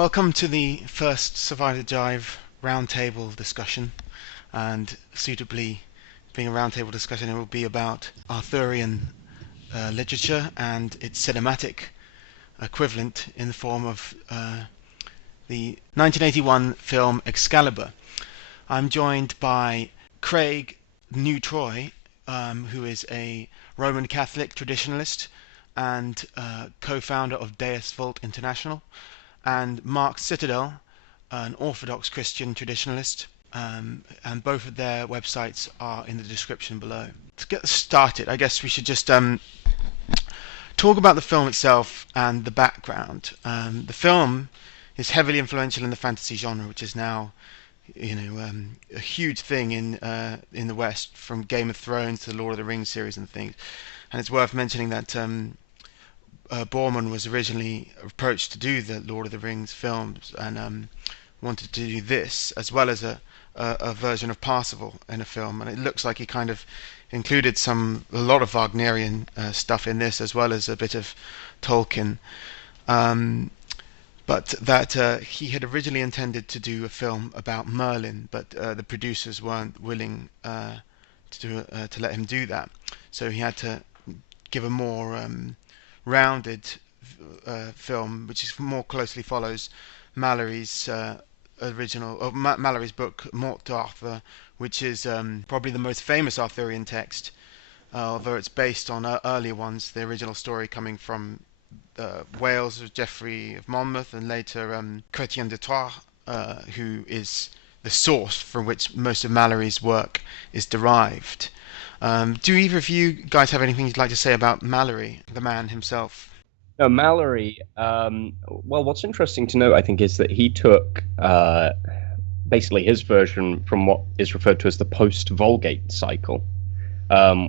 Welcome to the first Survive the Jive roundtable discussion, and suitably being a roundtable discussion, it will be about Arthurian literature and its cinematic equivalent in the form of the 1981 film Excalibur. I'm joined by Craig New Troy, who is a Roman Catholic traditionalist and co-founder of Deus Vult International, and Mark Citadel, an Orthodox Christian traditionalist, and both of their websites are in the description below. To get started, I guess we should just talk about the film itself and the background. The film is heavily influential in the fantasy genre, which is now, a huge thing in the West, from Game of Thrones to the Lord of the Rings series and things. And it's worth mentioning that Boorman was originally approached to do the Lord of the Rings films and wanted to do this as well as a version of Parsifal in a film, and it looks like he kind of included a lot of Wagnerian stuff in this, as well as a bit of Tolkien, but that he had originally intended to do a film about Merlin, but the producers weren't willing to let him do that, so he had to give a more rounded film, which more closely follows Malory's Malory's book Morte, which is probably the most famous Arthurian text, although it's based on earlier ones. The original story coming from Wales, of Geoffrey of Monmouth, and later Chrétien de Troyes, who is the source from which most of Malory's work is derived. Do either of you guys have anything you'd like to say about Malory, the man himself? No, Malory. Well, what's interesting to note, I think, is that he took basically his version from what is referred to as the post-Vulgate cycle,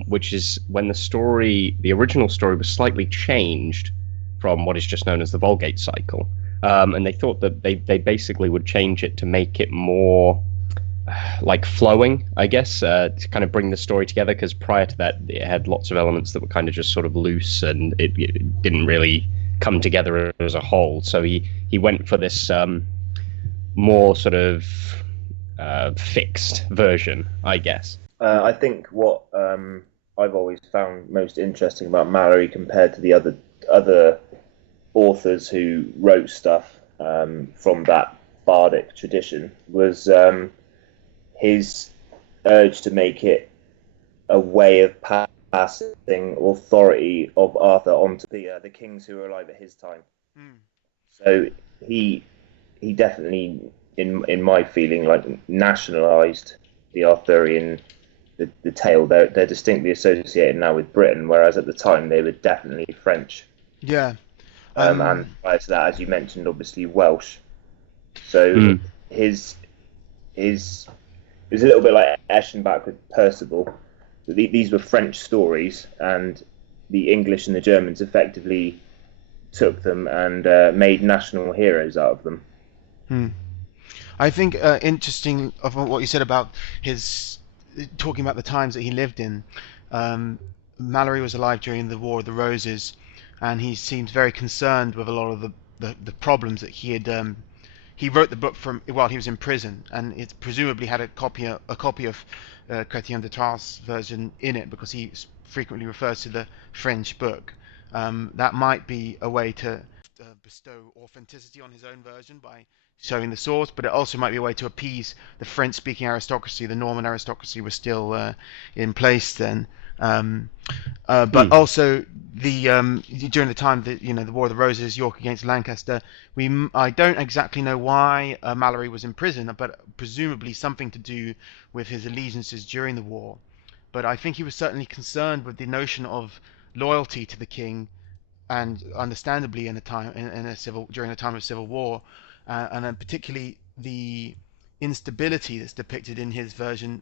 which is when the original story was slightly changed from what is just known as the Vulgate cycle. And they thought that they basically would change it to make it more like flowing, I guess, to kind of bring the story together, because prior to that it had lots of elements that were kind of just sort of loose, and it didn't really come together as a whole. So he went for this more sort of fixed version, I guess. I think what I've always found most interesting about Malory compared to the other authors who wrote stuff from that bardic tradition was his urge to make it a way of passing authority of Arthur onto the kings who were alive at his time. So he definitely, in my feeling, like nationalised the Arthurian the tale. They're distinctly associated now with Britain, whereas at the time they were definitely French. Yeah. And prior to that, as you mentioned, obviously Welsh. So his it was a little bit like Eschenbach with Percival. These were French stories, and the English and the Germans effectively took them and made national heroes out of them. I think interesting of what you said about his talking about the times that he lived in. Malory was alive during the War of the Roses, and he seems very concerned with a lot of the problems that he had. He wrote the book while he was in prison, and it presumably had a copy of Chrétien de Troyes' version in it, because he frequently refers to the French book. That might be a way to bestow authenticity on his own version by showing the source, but it also might be a way to appease the French-speaking aristocracy. The Norman aristocracy was still in place then. But also during the time that the War of the Roses, York against Lancaster, I don't exactly know why Malory was in prison, but presumably something to do with his allegiances during the war. But I think he was certainly concerned with the notion of loyalty to the king, and understandably during a time of civil war, and particularly the instability that's depicted in his version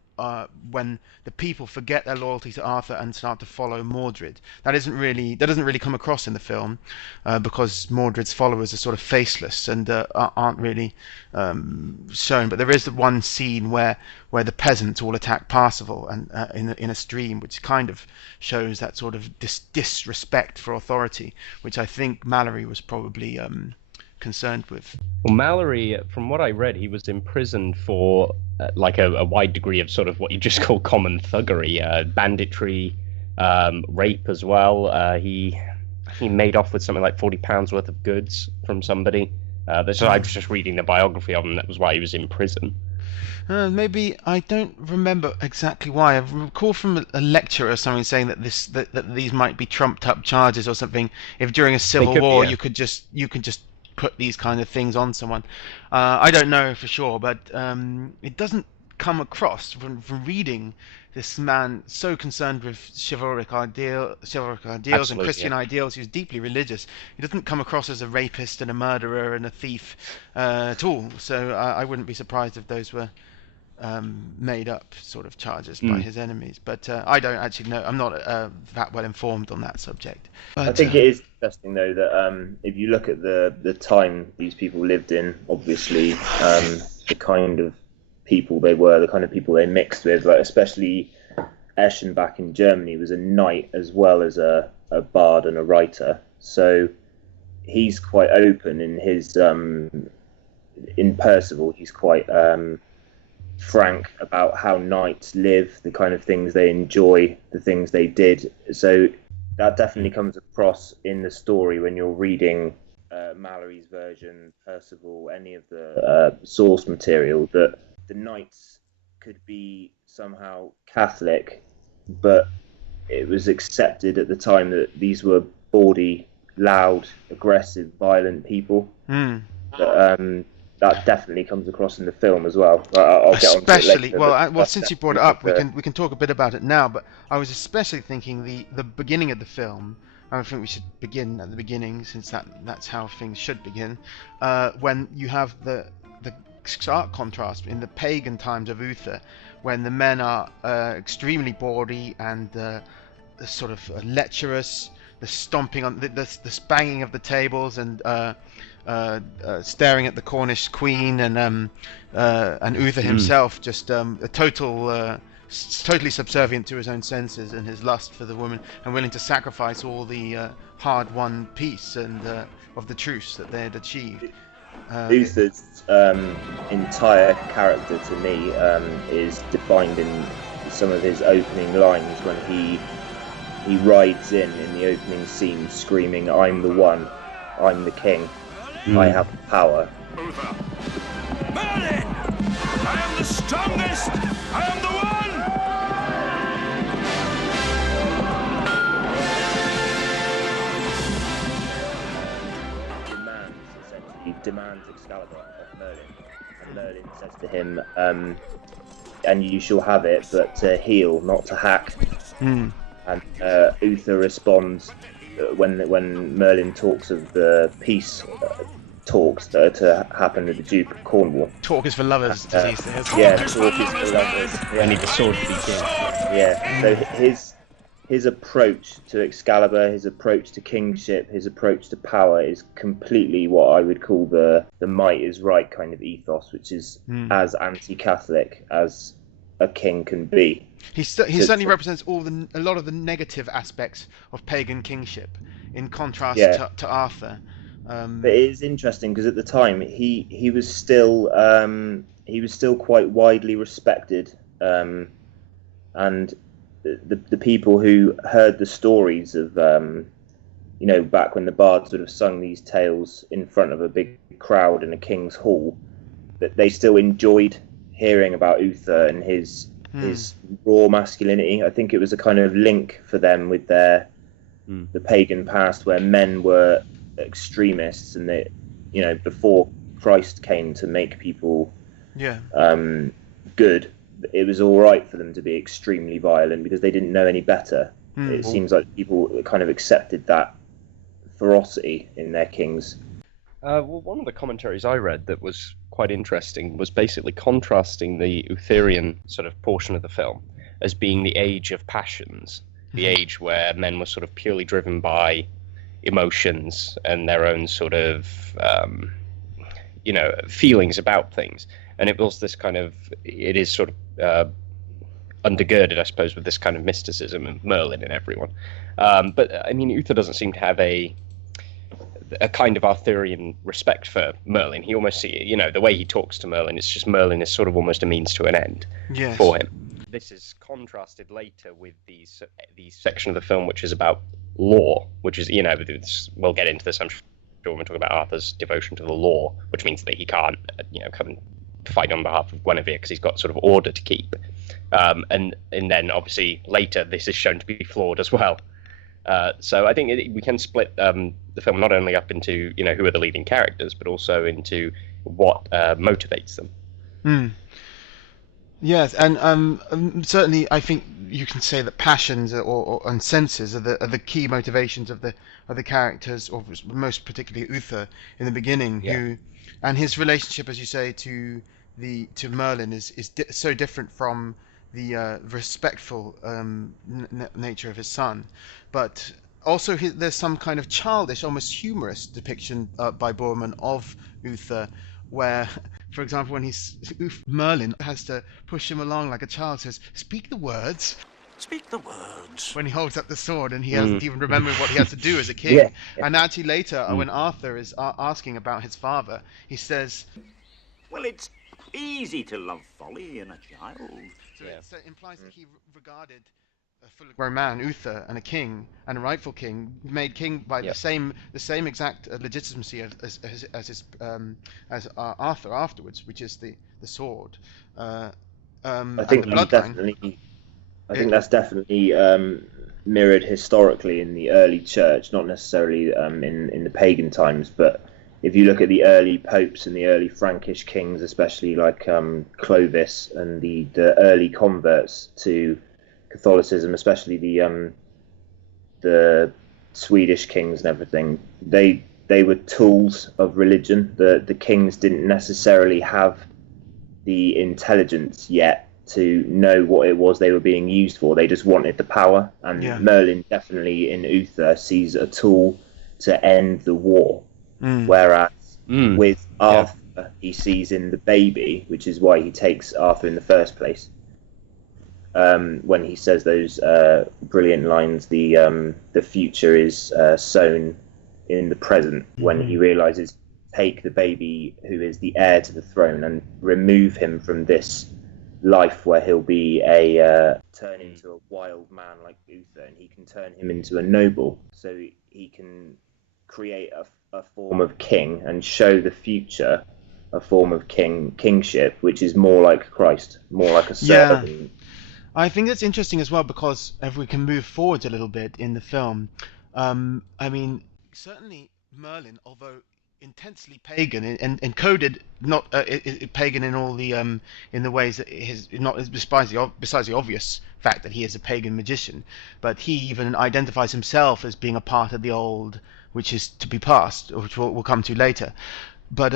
when the people forget their loyalty to Arthur and start to follow Mordred. That doesn't really come across in the film, because Mordred's followers are sort of faceless and aren't really shown. But there is the one scene where the peasants all attack Parsifal and in a stream, which kind of shows that sort of disrespect for authority, which I think Malory was probably concerned with. Well, Malory, from what I read, he was imprisoned for like a wide degree of sort of what you just call common thuggery, banditry, rape as well. He made off with something like £40 worth of goods from somebody. I was just reading the biography of him. That was why he was in prison. Maybe I don't remember exactly why. I recall from a lecture or something saying that that these might be trumped up charges or something. If during a civil war you could just put these kind of things on someone. I don't know for sure, but it doesn't come across from reading this man so concerned with chivalric ideals and Christian ideals. He was deeply religious. He doesn't come across as a rapist and a murderer and a thief at all. So I wouldn't be surprised if those were made up sort of charges by his enemies. But I don't actually know. I'm not that well informed on that subject. But, I think it is interesting though that if you look at the time these people lived in, obviously the kind of people they were, the kind of people they mixed with, like especially Eschenbach in Germany was a knight as well as a bard and a writer. So he's quite open in his in Percival. He's quite frank about how knights live, the kind of things they enjoy, the things they did. So that definitely comes across in the story when you're reading Malory's version, Percival, any of the source material, that the knights could be somehow Catholic, but it was accepted at the time that these were bawdy, loud, aggressive, violent people. That definitely comes across in the film as well. I'll get on to it later, well, since you brought it up, we can talk a bit about it now. But I was especially thinking the beginning of the film. I think we should begin at the beginning, since that's how things should begin. When you have the stark contrast in the pagan times of Uther, when the men are extremely bawdy and sort of lecherous, the stomping on the banging of the tables and staring at the Cornish queen, and Uther himself just totally subservient to his own senses and his lust for the woman, and willing to sacrifice all the hard-won peace and of the truce that they had achieved. Uther's entire character to me is defined in some of his opening lines when he rides in the opening scene screaming, "I'm the one, I'm the king, I have power." Uther. Merlin! I am the strongest! I am the one! He demands Excalibur of Merlin, and Merlin says to him, "And you shall have it, but to heal, not to hack." And Uther responds when Merlin talks of the peace talks to happen with the Duke of Cornwall. Talk is for lovers, disease. Talk is for lovers. Yeah. I need the sword to be king. Yeah. So his approach to Excalibur, his approach to kingship, his approach to power is completely what I would call the might is right kind of ethos, which is as anti-Catholic as a king can be. He certainly represents a lot of the negative aspects of pagan kingship, in contrast to Arthur. But it is interesting because at the time he was still quite widely respected, and the people who heard the stories of back when the bards would have sung these tales in front of a big crowd in a king's hall, that they still enjoyed hearing about Uther and his raw masculinity. I think it was a kind of link for them with the pagan past, where men were extremists, and they, before Christ came to make people good, it was all right for them to be extremely violent because they didn't know any better. It seems like people kind of accepted that ferocity in their kings. Well, one of the commentaries I read that was quite interesting was basically contrasting the Utherian sort of portion of the film as being the age of passions, the age where men were sort of purely driven by emotions and their own sort of, feelings about things. And it was this kind of, it is sort of undergirded, I suppose, with this kind of mysticism of Merlin and everyone. But I mean, Uther doesn't seem to have a kind of Arthurian respect for Merlin. He almost see, the way he talks to Merlin, it's just Merlin is sort of almost a means to an end for him. This is contrasted later with the section of the film which is about law, which is, we'll get into this, I'm sure, when we talk about Arthur's devotion to the law, which means that he can't, come and fight on behalf of Guinevere because he's got sort of order to keep. And then obviously later this is shown to be flawed as well. So I think we can split the film not only up into who are the leading characters, but also into what motivates them. Yes, and certainly I think you can say that passions and senses are the key motivations of the characters, or most particularly Uther in the beginning, and his relationship, as you say, to Merlin is so different from the respectful nature of his son, but also there's some kind of childish, almost humorous depiction by Boorman of Uther, where, for example, when Merlin has to push him along like a child, says, "Speak the words." Speak the words. When he holds up the sword and he hasn't even remembered what he has to do as a king. And actually later, when Arthur is asking about his father, he says, "Well, it's easy to love folly in a child." So it implies that he regarded a full-grown man, Uther, and a king, and a rightful king, made king by the same exact legitimacy as Arthur afterwards, which is the sword. I think that's definitely mirrored historically in the early church, not necessarily in the pagan times, but if you look at the early popes and the early Frankish kings, especially like Clovis and the early converts to Catholicism, especially the Swedish kings and everything, they were tools of religion. The kings didn't necessarily have the intelligence yet to know what it was they were being used for. They just wanted the power, and Merlin definitely in Uther sees a tool to end the war, whereas with Arthur he sees in the baby, which is why he takes Arthur in the first place. When he says those brilliant lines, the future is sown in the present, when he realizes, take the baby who is the heir to the throne and remove him from this life where he'll be turn into a wild man like Uther, and he can turn him into a noble, so he can create a form of king and show the future a form of kingship, which is more like Christ, more like a servant. I think that's interesting as well, because if we can move forward a little bit in the film, I mean, certainly Merlin, although intensely pagan and encoded, not pagan in all the in the ways that besides the obvious fact that he is a pagan magician, but he even identifies himself as being a part of the old, which is to be past, which we'll come to later. But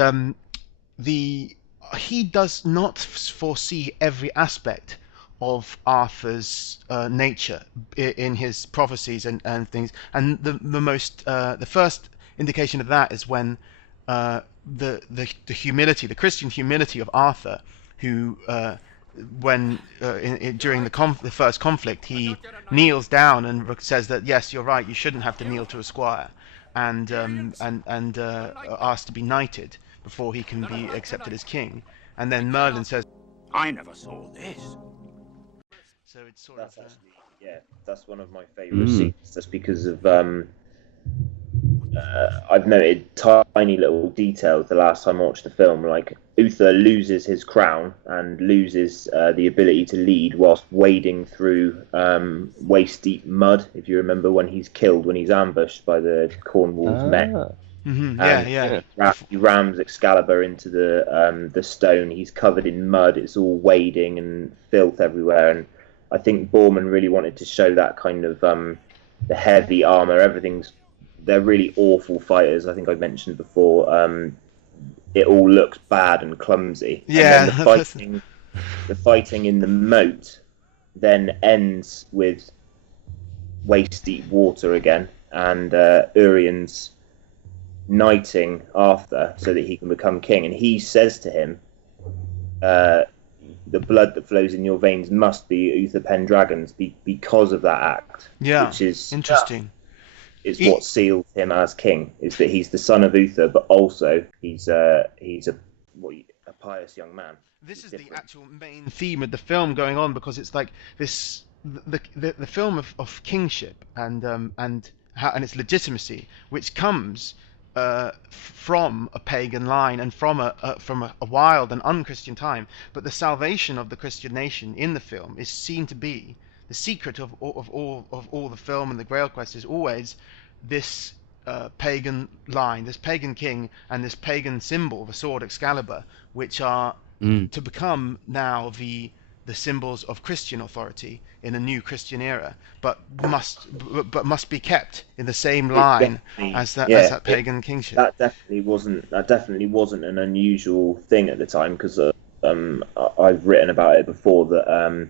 he does not foresee every aspect of Arthur's nature in his prophecies and things, and the first indication of that is when the humility, the Christian humility of Arthur, who during the first conflict, he kneels down and says that yes, you're right, you shouldn't have to kneel to a squire, and asked to be knighted before he can be accepted as king. And then Merlin says, "I never saw this." So it's sort That's of actually, that's one of my favourite scenes. That's because of I've noted tiny little details the last time I watched the film, like Uther loses his crown and loses the ability to lead whilst wading through waist-deep mud, if you remember when he's killed, when he's ambushed by the Cornwall's men. He rams Excalibur into the stone. He's covered in mud. It's all wading and filth everywhere, and I think Boorman really wanted to show that kind of the heavy armor. They're really awful fighters. I think I mentioned before. It all looks bad and clumsy. Yeah. And then the fighting in the moat then ends with waist-deep water again, and Urien's knighting Arthur so that he can become king. And he says to him, the blood that flows in your veins must be Uther Pendragon's because of that act. Yeah, which is interesting. is what seals him as king. Is that he's the son of Uther, but also he's a pious young man. This is the actual main theme of the film going on, because it's like this the film of kingship and its legitimacy, which comes from a pagan line and from a wild and unchristian time. But the salvation of the Christian nation in the film is seen to be the secret of all the film, and the Grail quest is always this pagan line, this pagan king, and this pagan symbol, the sword Excalibur, which are to become now the symbols of Christian authority in a new Christian era, but must be kept in the same line as that pagan kingship. That definitely wasn't an unusual thing at the time, because I've written about it before that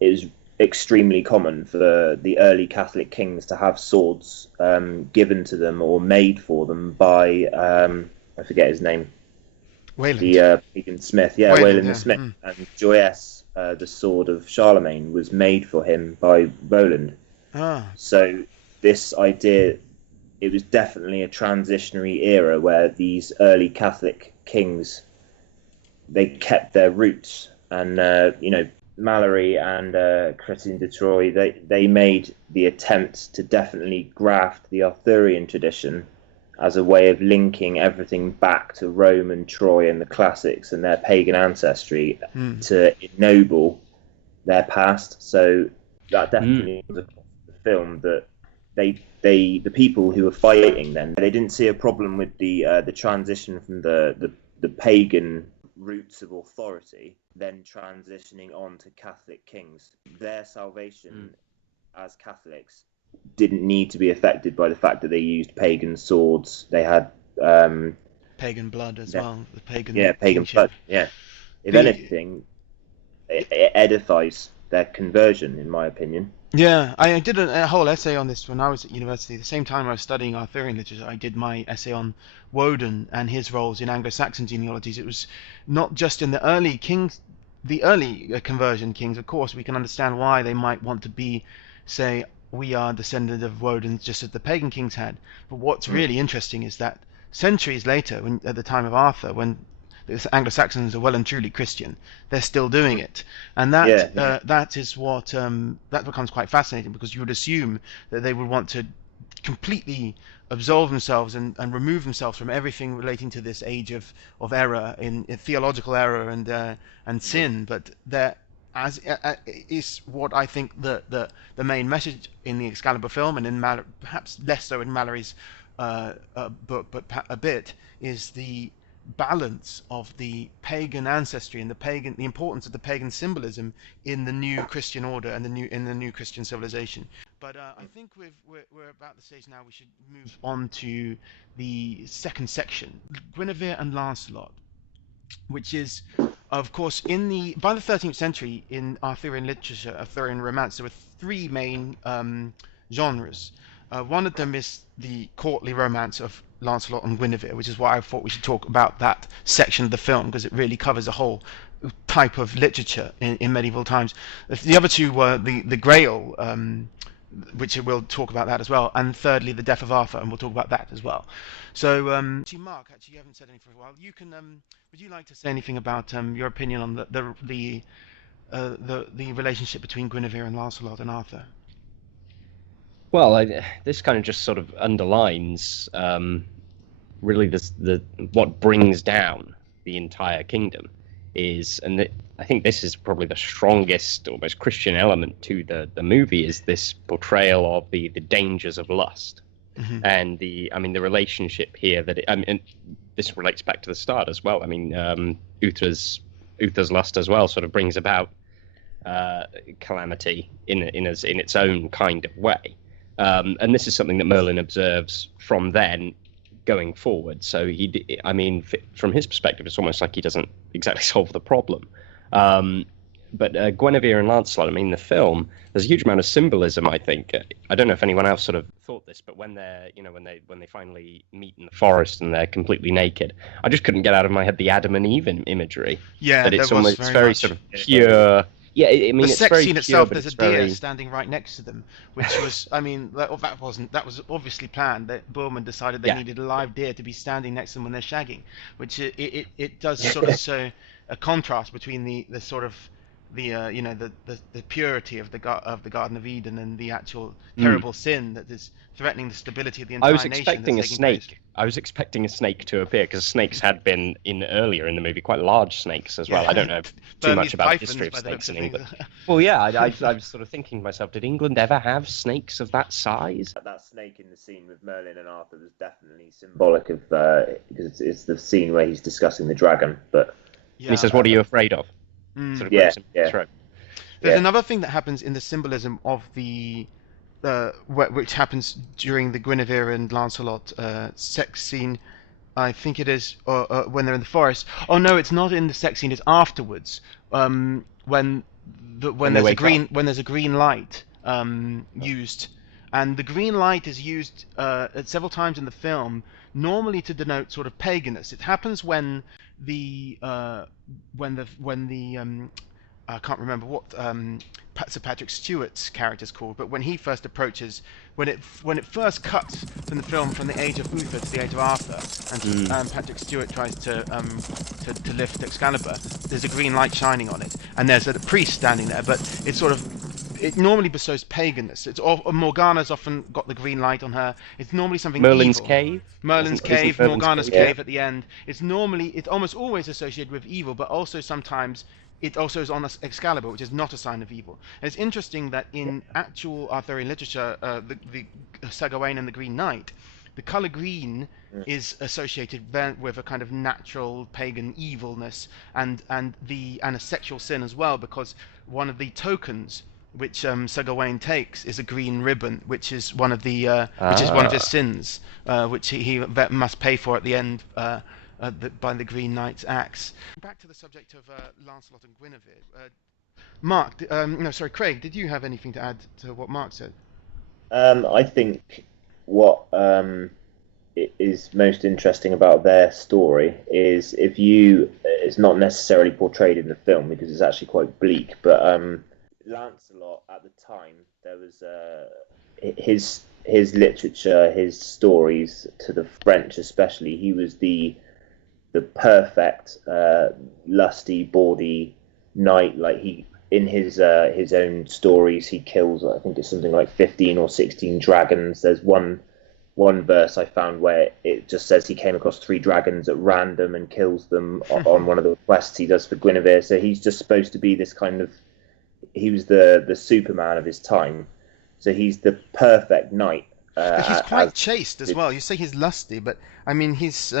it was extremely common for the early Catholic kings to have swords given to them or made for them by I forget his name. Wayland. The pagan smith, Wayland the yeah. Smith, and Joyce, the sword of Charlemagne, was made for him by Roland. So this idea, it was definitely a transitionary era where these early Catholic kings, they kept their roots, and Malory and Chrétien de Troyes, they made the attempt to definitely graft the Arthurian tradition as a way of linking everything back to Rome and Troy and the classics and their pagan ancestry to ennoble their past. So that definitely was a film that the people who were fighting then, they didn't see a problem with the transition from the pagan roots of authority, then transitioning on to Catholic kings. Their salvation as Catholics didn't need to be affected by the fact that they used pagan swords. They had pagan blood as well. The pagan kingship. Blood. Yeah. If anything, it edifies their conversion, in my opinion. Yeah, I did a whole essay on this when I was at university. At the same time I was studying Arthurian literature, I did my essay on Woden and his roles in Anglo-Saxon genealogies. It was not just in the early kings, the early conversion kings. Of course, we can understand why they might want to say, we are descendant of Woden, just as the pagan kings had. But what's really interesting is that centuries later, at the time of Arthur, when the Anglo-Saxons are well and truly Christian, they're still doing it, and that is what that becomes quite fascinating, because you would assume that they would want to completely absolve themselves and remove themselves from everything relating to this age of error, in theological error and sin. But that is what I think the main message in the Excalibur film, and in perhaps less so in Malory's book, but a bit, is the balance of the pagan ancestry and the importance of the pagan symbolism in the new Christian order and in the new Christian civilization. But I think we're about the stage now we should move on to the second section, Guinevere and Lancelot, which is, of course, by the 13th century in Arthurian literature, Arthurian romance, there were three main genres. One of them is the courtly romance of Lancelot and Guinevere, which is why I thought we should talk about that section of the film, because it really covers a whole type of literature in medieval times. The other two were the Grail, which we'll talk about that as well, and thirdly the death of Arthur, and we'll talk about that as well. So, Mark, actually, you haven't said anything for a while. You can. Would you like to say anything about your opinion on the relationship between Guinevere and Lancelot and Arthur? Well, this kind of just sort of underlines really what brings down the entire kingdom is, and I think this is probably the strongest, almost Christian element to the movie, is this portrayal of the dangers of lust. And the relationship here and this relates back to the start as well. I mean, Uther's lust as well sort of brings about calamity in its own kind of way. And this is something that Merlin observes from then going forward. So from his perspective, it's almost like he doesn't exactly solve the problem. But Guinevere and Lancelot, the film, there's a huge amount of symbolism, I think. I don't know if anyone else sort of thought this, but when they're, when they finally meet in the forest and they're completely naked, I just couldn't get out of my head the Adam and Eve imagery. Yeah, that it's was very sort of pure Yeah, I mean, The it's sex very scene pure, itself, but there's a it's deer very... standing right next to them, which was, I mean, that was obviously planned. That Boorman decided they Yeah. needed a live deer to be standing next to them when they're shagging, which it does sort of show a contrast between the sort of the purity of the Garden of Eden and the actual terrible sin that is threatening the stability of the I was entire nation that's expecting a taking place. snake. I was expecting a snake to appear because snakes had been in earlier in the movie, quite large snakes as well. Yeah. I don't know too Burmese much about the pythons, history of by the looks snakes of in England. things. Well, yeah, I was sort of thinking to myself, did England ever have snakes of that size? That snake in the scene with Merlin and Arthur was definitely symbolic of because it's the scene where he's discussing the dragon. But And he says, "What are you afraid of?" Sort of grips him in the throat. There's another thing that happens in the symbolism of which happens during the Guinevere and Lancelot sex scene. I think it is when they're in the forest. Oh no, it's not in the sex scene. It's afterwards. When there's a green light used, and the green light is used several times in the film, normally to denote sort of paganness. It happens when I can't remember what Sir Patrick Stewart's character is called, but when he first approaches, when it first cuts from the film from the age of Uther to the age of Arthur, and Patrick Stewart tries to lift Excalibur, there's a green light shining on it, and there's a priest standing there, but it normally bestows paganness. Morgana's often got the green light on her. It's normally something Merlin's evil. cave. Merlin's cave, Merlin's Morgana's cave, cave at the end. It's almost always associated with evil, but also sometimes it also is on Excalibur, which is not a sign of evil. And it's interesting that in actual Arthurian literature, the Sir Gawain and the Green Knight, the color green is associated with a kind of natural pagan evilness and a sexual sin as well, because one of the tokens which Sir Gawain takes is a green ribbon, which is one of his sins, which he must pay for at the end. By the Green Knight's axe. Back to the subject of Lancelot and Guinevere. Craig, did you have anything to add to what Mark said? I think what is most interesting about their story is it's not necessarily portrayed in the film because it's actually quite bleak, but Lancelot at the time, there was his literature, his stories to the French especially, he was the perfect lusty, bawdy knight. Like in his own stories, he kills, I think it's something like 15 or 16 dragons. There's one verse I found where it just says he came across 3 dragons at random and kills them on one of the quests he does for Guinevere. So he's just supposed to be this kind of, he was the Superman of his time. So he's the perfect knight. But he's quite chaste as well. You say he's lusty, but I mean he's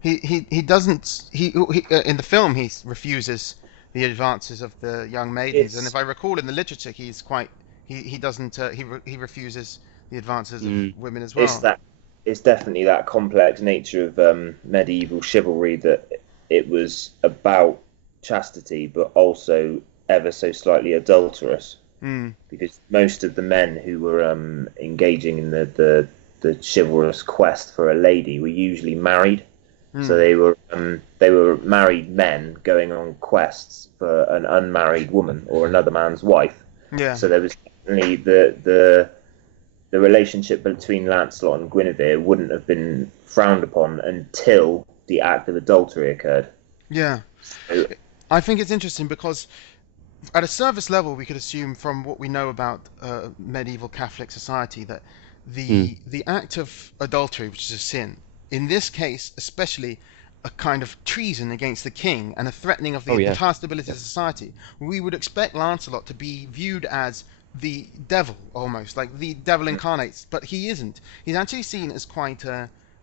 he doesn't in the film he refuses the advances of the young maidens, and if I recall in the literature he's quite he refuses the advances of women as well. It's definitely that complex nature of medieval chivalry, that it was about chastity but also ever so slightly adulterous, because most of the men who were engaging in the chivalrous quest for a lady were usually married. So they were married men going on quests for an unmarried woman or another man's wife. Yeah. So there was definitely the relationship between Lancelot and Guinevere wouldn't have been frowned upon until the act of adultery occurred. Yeah. So, I think it's interesting because at a surface level we could assume from what we know about medieval Catholic society that the act of adultery, which is a sin, in this case, especially a kind of treason against the king and a threatening of the entire stability of society, we would expect Lancelot to be viewed as the devil, almost like the devil incarnate, but he isn't. He's actually seen as quite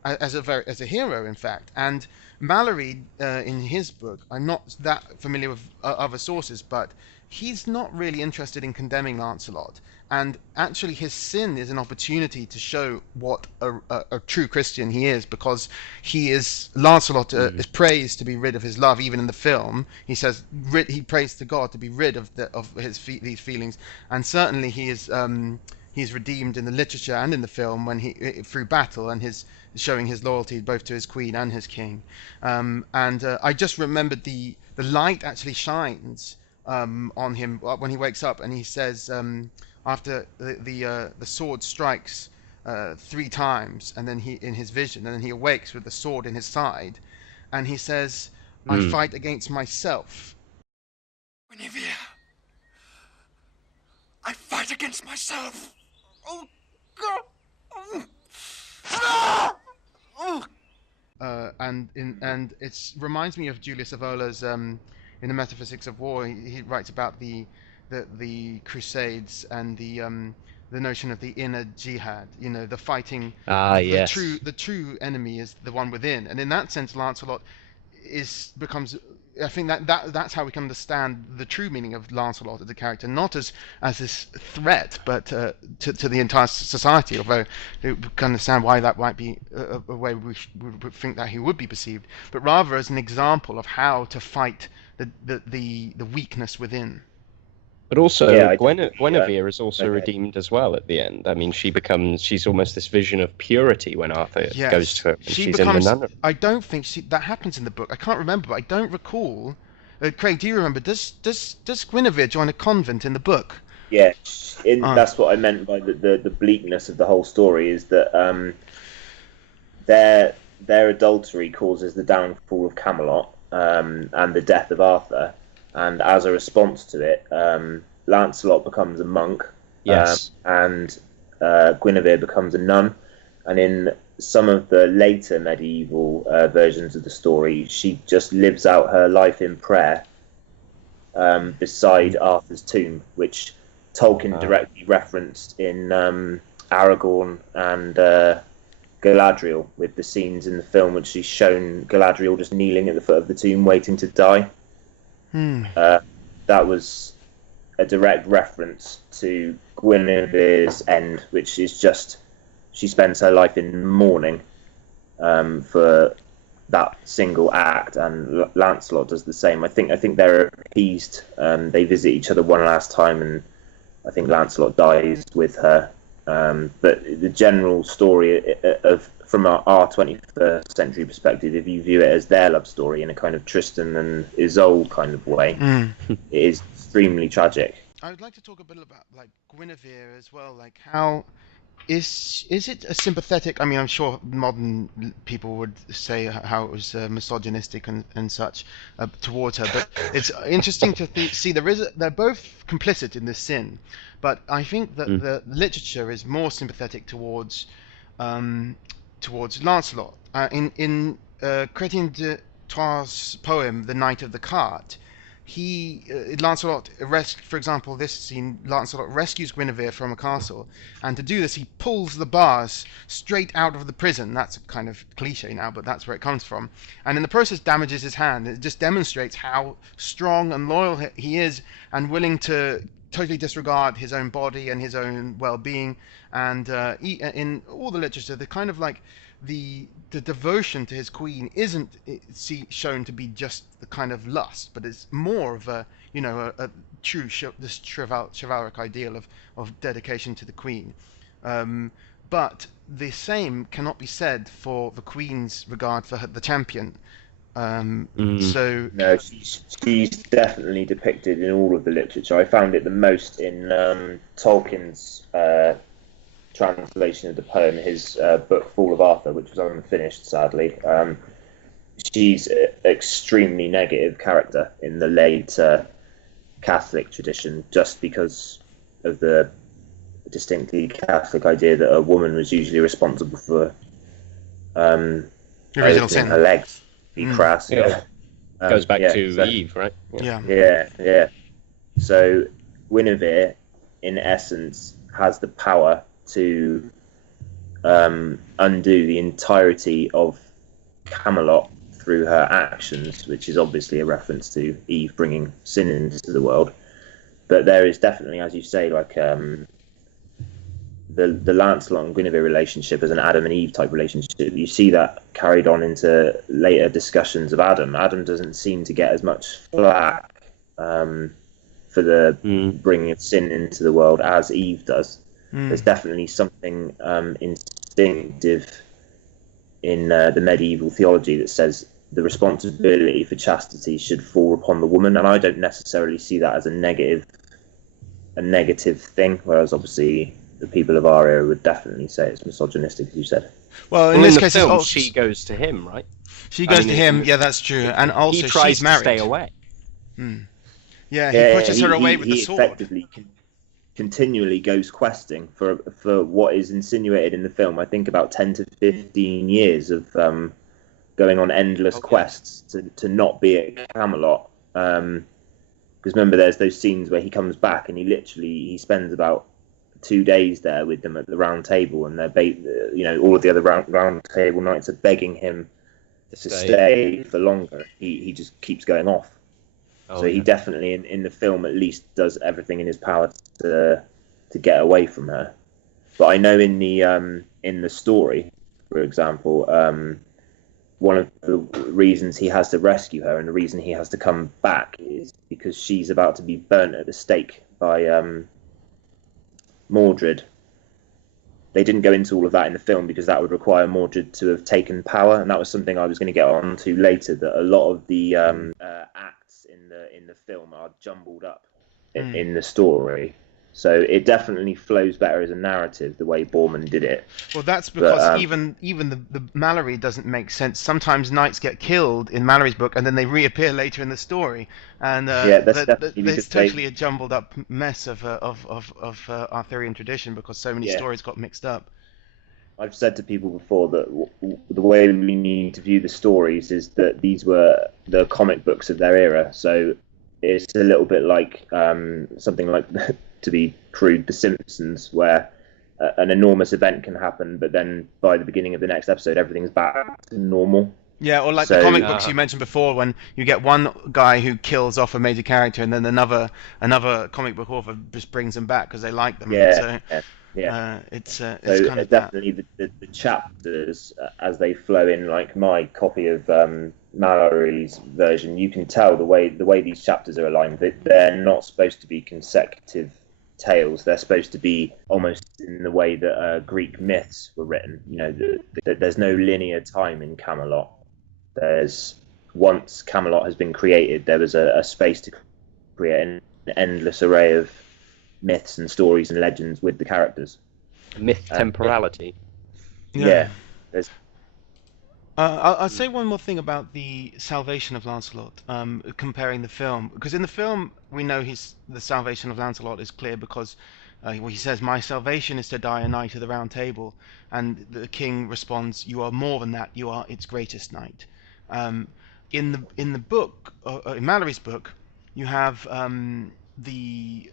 as a hero, in fact. And Malory, in his book, I'm not that familiar with other sources, but he's not really interested in condemning Lancelot. And actually his sin is an opportunity to show what a true Christian he is, because Lancelot is praised to be rid of his love. Even in the film he says he prays to God to be rid of these feelings, and certainly he's redeemed in the literature and in the film when he through battle and his showing his loyalty both to his queen and his king. I just remembered the light actually shines on him when he wakes up, and he says after the sword strikes 3 times, and then he in his vision, and then he awakes with the sword in his side, and he says, "I fight against myself." Guinevere, I fight against myself. Oh, God. And it reminds me of Julius Evola's in the Metaphysics of War. He writes about the Crusades and the notion of the inner jihad. You know, the fighting. Yes. The true enemy is the one within, and in that sense, Lancelot becomes. I think that's how we can understand the true meaning of Lancelot as a character, not as this threat, but to the entire society. Although we can understand why that might be a way we would think that he would be perceived, but rather as an example of how to fight the weakness within. But also, Yeah, Guinevere is also redeemed as well at the end. I mean, she's almost this vision of purity when Arthur goes to her. She's in the nunnery. I don't think that happens in the book. I can't remember, but I don't recall. Craig, do you remember? Does Guinevere join a convent in the book? Yeah, that's what I meant by the bleakness of the whole story, is that their adultery causes the downfall of Camelot and the death of Arthur. And as a response to it, Lancelot becomes a monk, yes, and Guinevere becomes a nun. And in some of the later medieval versions of the story, she just lives out her life in prayer beside Arthur's tomb, which Tolkien directly referenced in Aragorn and Galadriel, with the scenes in the film which she's shown Galadriel just kneeling at the foot of the tomb waiting to die. That was a direct reference to Guinevere's end, which is just she spends her life in mourning for that single act, and Lancelot does the same. I think they're appeased. They visit each other one last time, and I think Lancelot dies with her. But the general story from our 21st century perspective, if you view it as their love story in a kind of Tristan and Isolde kind of way, it is extremely tragic. I would like to talk a bit about like Guinevere as well. Like, how is it a sympathetic? I mean, I'm sure modern people would say how it was misogynistic and such towards her, but it's interesting to see they're both complicit in this sin, but I think that the literature is more sympathetic towards Lancelot. In Chrétien de Troyes' poem, The Knight of the Cart, Lancelot, for example, this scene, Lancelot rescues Guinevere from a castle, and to do this he pulls the bars straight out of the prison. That's a kind of cliche now, but that's where it comes from. And in the process damages his hand. It just demonstrates how strong and loyal he is, and willing to totally disregard his own body and his own well-being. And in all the literature, the kind of like the devotion to his queen isn't shown to be just the kind of lust, but it's more of a true this chivalric ideal of dedication to the queen. But the same cannot be said for the queen's regard for the champion. So no, she's definitely depicted in all of the literature. I found it the most in Tolkien's translation of the poem, his book Fall of Arthur, which was unfinished, sadly. She's an extremely negative character in the later Catholic tradition, just because of the distinctly Catholic idea that a woman was usually responsible for original sin. Her legs. Be crass. Yeah. Goes back to Eve, right? Yeah. So Guinevere, in essence, has the power to undo the entirety of Camelot through her actions, which is obviously a reference to Eve bringing sin into the world. But there is definitely, as you say, like the Lancelot and Guinevere relationship as an Adam and Eve type relationship. You see that carried on into later discussions of Adam. Adam doesn't seem to get as much flack for the bringing of sin into the world as Eve does. There's definitely something instinctive in the medieval theology that says the responsibility for chastity should fall upon the woman, and I don't necessarily see that as a negative thing. Whereas obviously the people of our era would definitely say it's misogynistic, as you said. Well, in Well, this in the case, film, also, she goes to him, right? she goes I mean, to him. Yeah, that's true. And also, he tries she's married. to stay away. Yeah, he pushes her away with the sword. Effectively continually goes questing for what is insinuated in the film. I think about 10 to 15 years of going on endless quests to not be at Camelot. Because remember, there's those scenes where he comes back and he spends about 2 days there with them at the round table, and they're all of the other round table knights are begging him to stay for longer. He just keeps going off. He definitely in the film at least does everything in his power to get away from her. But I know in the story, for example, one of the reasons he has to rescue her and the reason he has to come back is because she's about to be burnt at the stake by Mordred. They didn't go into all of that in the film because that would require Mordred to have taken power, and that was something I was going to get on to later, that a lot of the acts in the film are jumbled up in the story. So it definitely flows better as a narrative the way Boorman did it. Well, that's because even the Malory doesn't make sense. Sometimes knights get killed in Malory's book, and then they reappear later in the story, and it's totally a jumbled up mess of Arthurian tradition because so many stories got mixed up. I've said to people before that the way we need to view the stories is that these were the comic books of their era. So it's a little bit like something like, to be crude, The Simpsons, where an enormous event can happen, but then by the beginning of the next episode, everything's back to normal. Yeah, or like the comic books you mentioned before, when you get one guy who kills off a major character, and then another comic book author just brings them back because they like them. It's kind of definitely the chapters as they flow in. Like my copy of Malory's version, you can tell the way these chapters are aligned. They're not supposed to be consecutive tales. They're supposed to be almost in the way that Greek myths were written. There's no linear time in Camelot. Once Camelot has been created, there was a space to create an endless array of myths and stories and legends with the characters. Myth temporality. Yeah. I'll say one more thing about the Salvation of Lancelot, comparing the film, because in the film we know the Salvation of Lancelot is clear because he says, "My salvation is to die a knight of the Round Table," and the king responds, "You are more than that. You are its greatest knight." In the book, in Malory's book, you have the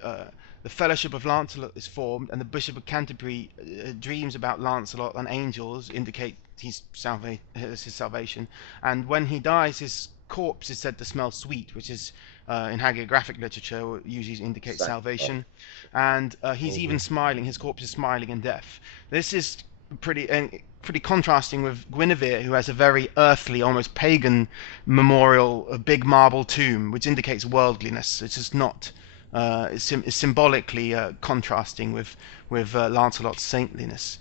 Fellowship of Lancelot is formed, and the Bishop of Canterbury dreams about Lancelot, and angels indicate his salvation. And when he dies, his corpse is said to smell sweet, which is in hagiographic literature usually indicates salvation. And he's even smiling. His corpse is smiling in death. This is pretty contrasting with Guinevere, who has a very earthly, almost pagan memorial, a big marble tomb, which indicates worldliness. It's just not. It's symbolically contrasting with Lancelot's saintliness.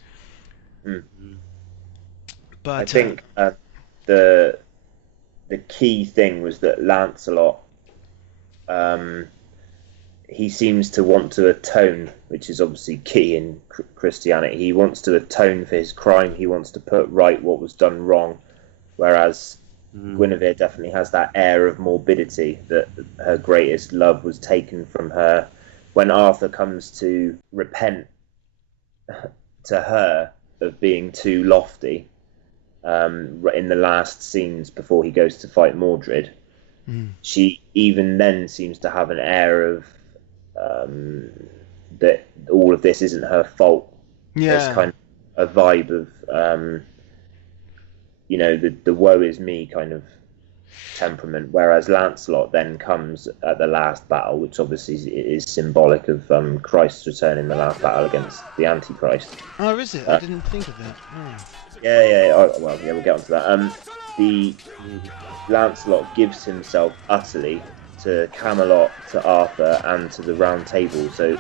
But I think the key thing was that Lancelot, he seems to want to atone, which is obviously key in Christianity. He wants to atone for his crime. He wants to put right what was done wrong, whereas Guinevere definitely has that air of morbidity, that her greatest love was taken from her. When Arthur comes to repent to her of being too lofty, in the last scenes before he goes to fight Mordred, she even then seems to have an air of that all of this isn't her fault. There's kind of a vibe of the woe is me kind of temperament, whereas Lancelot then comes at the last battle, which obviously is symbolic of Christ's return in the last battle against the Antichrist. Oh, is it? I didn't think of that. We'll get onto that. The Lancelot gives himself utterly to Camelot, to Arthur, and to the Round Table. So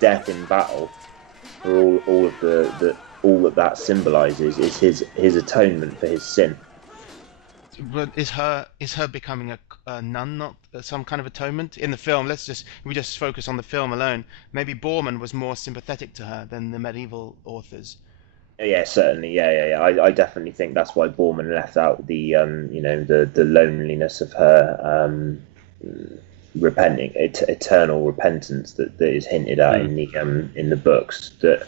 death in battle, for all of that symbolises, is his atonement for his sin. but is her becoming a nun not some kind of atonement in the film? We just focus on the film alone. Maybe Boorman was more sympathetic to her than the medieval authors. Yeah, certainly. Yeah. I definitely think that's why Boorman left out the the loneliness of her repenting, eternal repentance that is hinted at in the books. That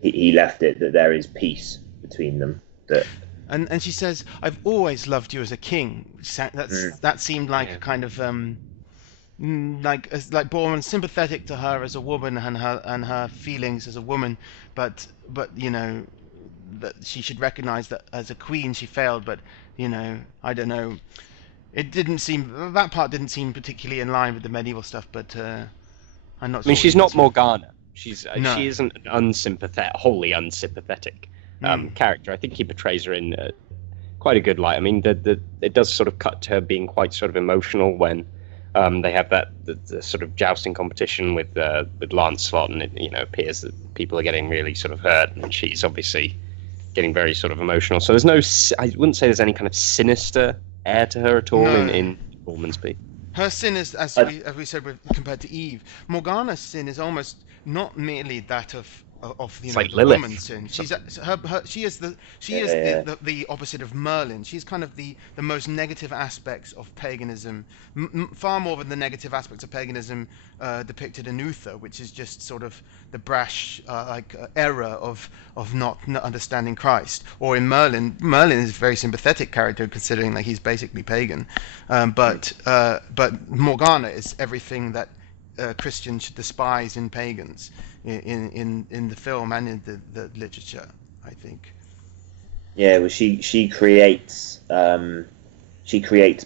he left it that there is peace between them. That and she says, "I've always loved you as a king." That seemed like a kind of like Boorman sympathetic to her as a woman and her feelings as a woman, but that she should recognize that as a queen she failed. But I don't know. That part didn't seem particularly in line with the medieval stuff. But I'm not. I mean, she's not Morgana. She isn't an wholly unsympathetic character. I think he portrays her in quite a good light. I mean, it does sort of cut to her being quite sort of emotional when they have the sort of jousting competition with Lancelot, and it appears that people are getting really sort of hurt, and she's obviously getting very sort of emotional. So I wouldn't say there's any kind of sinister air to her at all in Boorman's piece. Her sin is, as we said, compared to Eve. Morgana's sin is almost not merely that of like the Lilith. woman's sin. She is the opposite of Merlin. She's kind of the most negative aspects of paganism, far more than the negative aspects of paganism depicted in Uther, which is just sort of the brash error of not understanding Christ. Or in Merlin is a very sympathetic character considering that he's basically pagan, but Morgana is everything that Christians should despise in pagans in the film and in the literature, I think. Yeah, well, she creates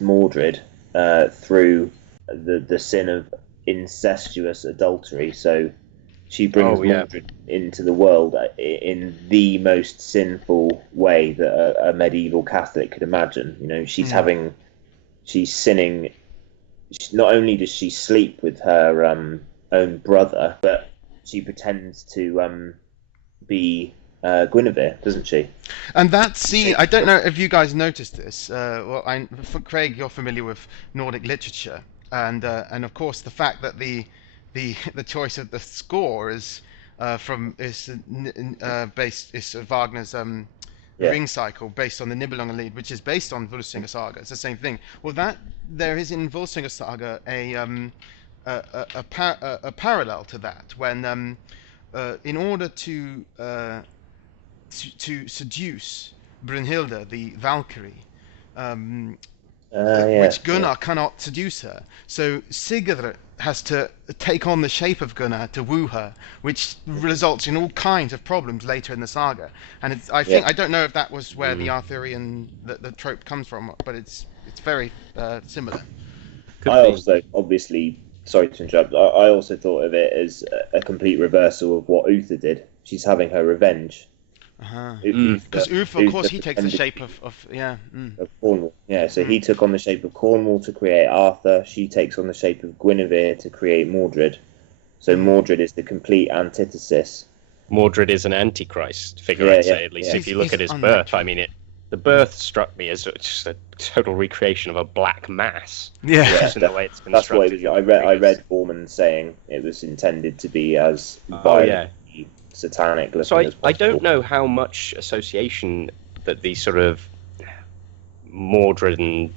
Mordred through the sin of incestuous adultery. So she brings Mordred into the world in the most sinful way that a medieval Catholic could imagine. She's sinning. Not only does she sleep with her own brother, but she pretends to be Guinevere, doesn't she? And that scene, I don't know if you guys noticed this. Craig, you're familiar with Nordic literature, and of course the fact that the choice of the score is Wagner's Ring Cycle, based on the Nibelungenlied, which is based on Volsunga Saga. It's the same thing. Well, there is in Volsunga Saga a parallel to that, when in order to seduce Brunhilde, the Valkyrie, which Gunnar cannot seduce her, so Sigurd has to take on the shape of Gunnar to woo her, which results in all kinds of problems later in the saga. And I don't know if that was where the Arthurian the trope comes from, but it's very similar. Also, obviously, sorry to interrupt, I also thought of it as a complete reversal of what Uther did. She's having her revenge. Because Uther, of course, he takes the shape of Cornwall. Yeah, so he took on the shape of Cornwall to create Arthur. She takes on the shape of Guinevere to create Mordred. So Mordred is the complete antithesis. Mordred is an antichrist figure, I'd say, at least. If you look at his birth, I mean, the birth struck me as just a total recreation of a black mass. That's why I read Boorman saying it was intended to be as violent, satanic looking as possible. I don't know how much association that these sort of Mordred and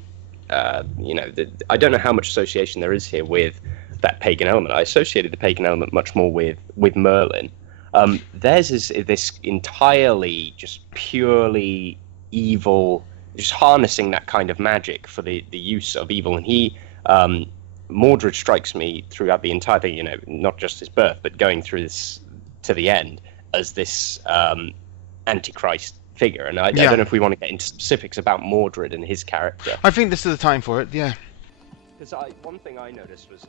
I don't know how much association there is here with that pagan element. I associated the pagan element much more with Merlin. Theirs is this entirely just purely evil, just harnessing that kind of magic for the use of evil. And Mordred strikes me throughout the entire thing, not just his birth, but going through this to the end as this antichrist figure. And I don't know if we want to get into specifics about Mordred and his character. I think this is the time for it, yeah. Because one thing I noticed was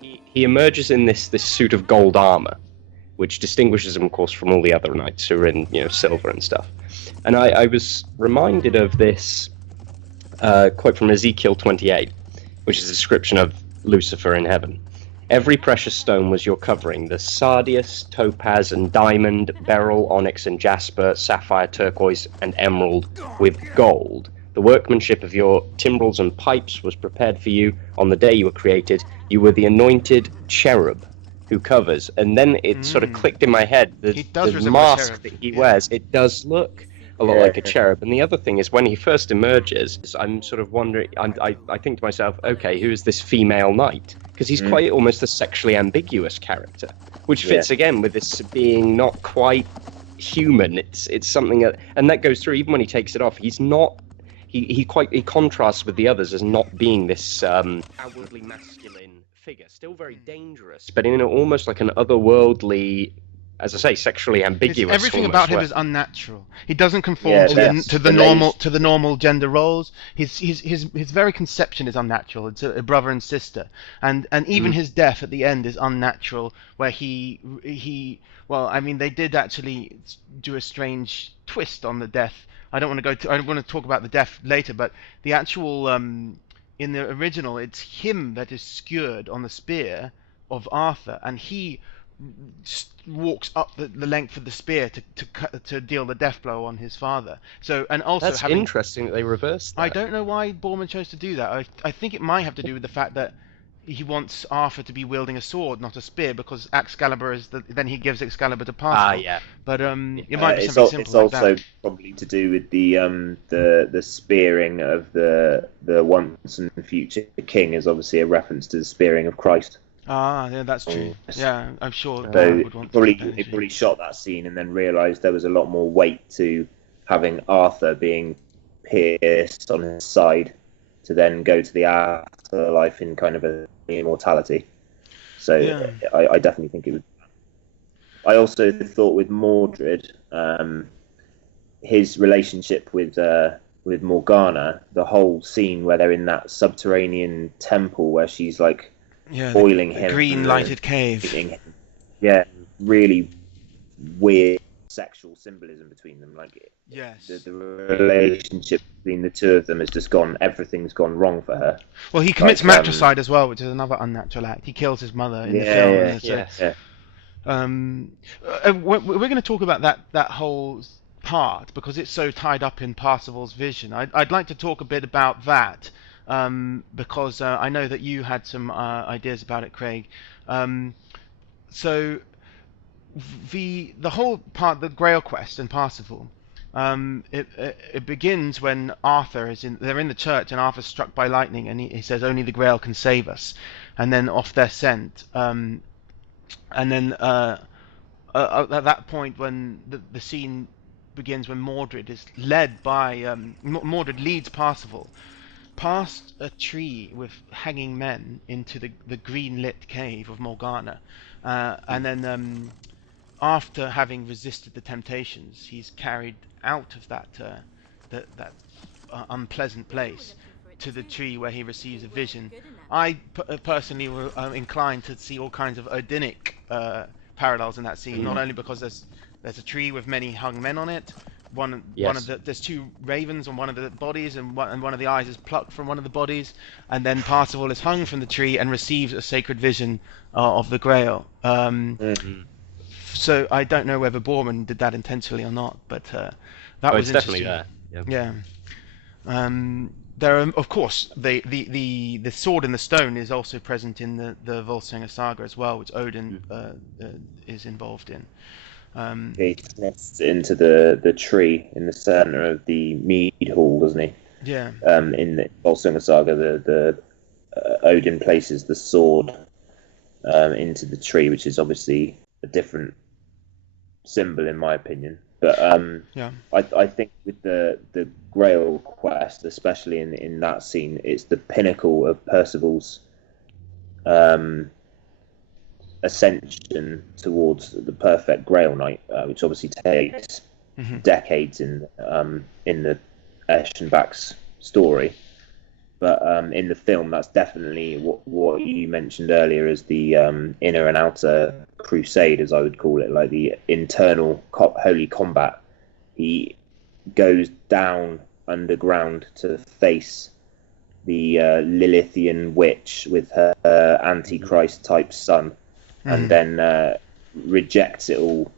he emerges in this suit of gold armor, which distinguishes him, of course, from all the other knights who are in silver and stuff. And I was reminded of this quote from Ezekiel 28, which is a description of Lucifer in heaven. Every precious stone was your covering, the sardius, topaz, and diamond, beryl, onyx, and jasper, sapphire, turquoise, and emerald, with gold. The workmanship of your timbrels and pipes was prepared for you on the day you were created. You were the anointed cherub who covers. And then it sort of clicked in my head, He does the resemble a mask cherub. that he Yeah. wears, it does look a lot like a cherub. And the other thing is, when he first emerges, I'm sort of wondering, I think to myself, okay, who is this female knight? Because he's quite almost a sexually ambiguous character, which fits again with this being not quite human. It's something that, and that goes through even when he takes it off. He's not. He contrasts with the others as not being this outwardly masculine figure, still very dangerous, but in almost like an otherworldly, as I say, sexually ambiguous. Everything about him is unnatural. He doesn't conform Yeah, to the normal gender roles. His very conception is unnatural. It's a brother and sister, and even his death at the end is unnatural. Where he well, I mean, they did actually do a strange twist on the death. I don't want to talk about the death later, but the actual in the original, it's him that is skewered on the spear of Arthur, and he walks up the length of the spear to deal the death blow on his father. So, and also that's interesting that they reversed that. I don't know why Boorman chose to do that. I think it might have to do with the fact that he wants Arthur to be wielding a sword, not a spear, because Excalibur is then he gives Excalibur to Parsifal. yeah. But it might be it's something simple like also that. probably to do with the spearing of the once and future king is obviously a reference to the spearing of Christ. Ah, yeah, that's true. Yeah, I'm sure. So Boorman would want he probably shot that scene and then realised there was a lot more weight to having Arthur being pierced on his side to then go to the afterlife in kind of a immortality. So Yeah. I definitely think it would. I also thought with Mordred, his relationship with Morgana, the whole scene where they're in that subterranean temple where she's like boiling the him, green lighted cave. Yeah, really weird sexual symbolism between them. Like, Yes. the relationship between the two of them has just gone. Everything's gone wrong for her. Well, he commits like, matricide as well, which is another unnatural act. He kills his mother in the film. We're going to talk about that whole part because it's so tied up in Parsifal's vision. I'd like to talk a bit about that because I know that you had some ideas about it, Craig. So the whole part, the Grail quest and Parsifal, it begins when Arthur they're in the church and Arthur's struck by lightning and he says only the Grail can save us, and then off they're sent. And then at that point when the scene begins when Mordred is led by Mordred leads Parsifal past a tree with hanging men into the green lit cave of Morgana, and then after having resisted the temptations, he's carried out of that unpleasant place to the tree where he receives a vision. I personally were inclined to see all kinds of Odinic parallels in that scene, not only because there's a tree with many hung men on it. There's two ravens on one of the bodies, and one of the eyes is plucked from one of the bodies, and then Parsifal is hung from the tree and receives a sacred vision of the Grail. So I don't know whether Boorman did that intentionally or not, but that was definitely interesting. there. Yeah. There are, of course, the sword in the stone is also present in the Volsunga saga as well, which Odin is involved in. He nests into the tree in the center of the mead hall, doesn't he? Yeah. In the Volsunga saga, the Odin places the sword into the tree, which is obviously a different symbol in my opinion. But I think with the Grail quest, especially in that scene, it's the pinnacle of Percival's ascension towards the perfect Grail Knight, which obviously takes decades in the Eschenbach's story. But in the film, that's definitely what you mentioned earlier as the inner and outer crusade, as I would call it, like the internal holy combat. He goes down underground to face the Lilithian witch with her Antichrist type son, and then rejects it all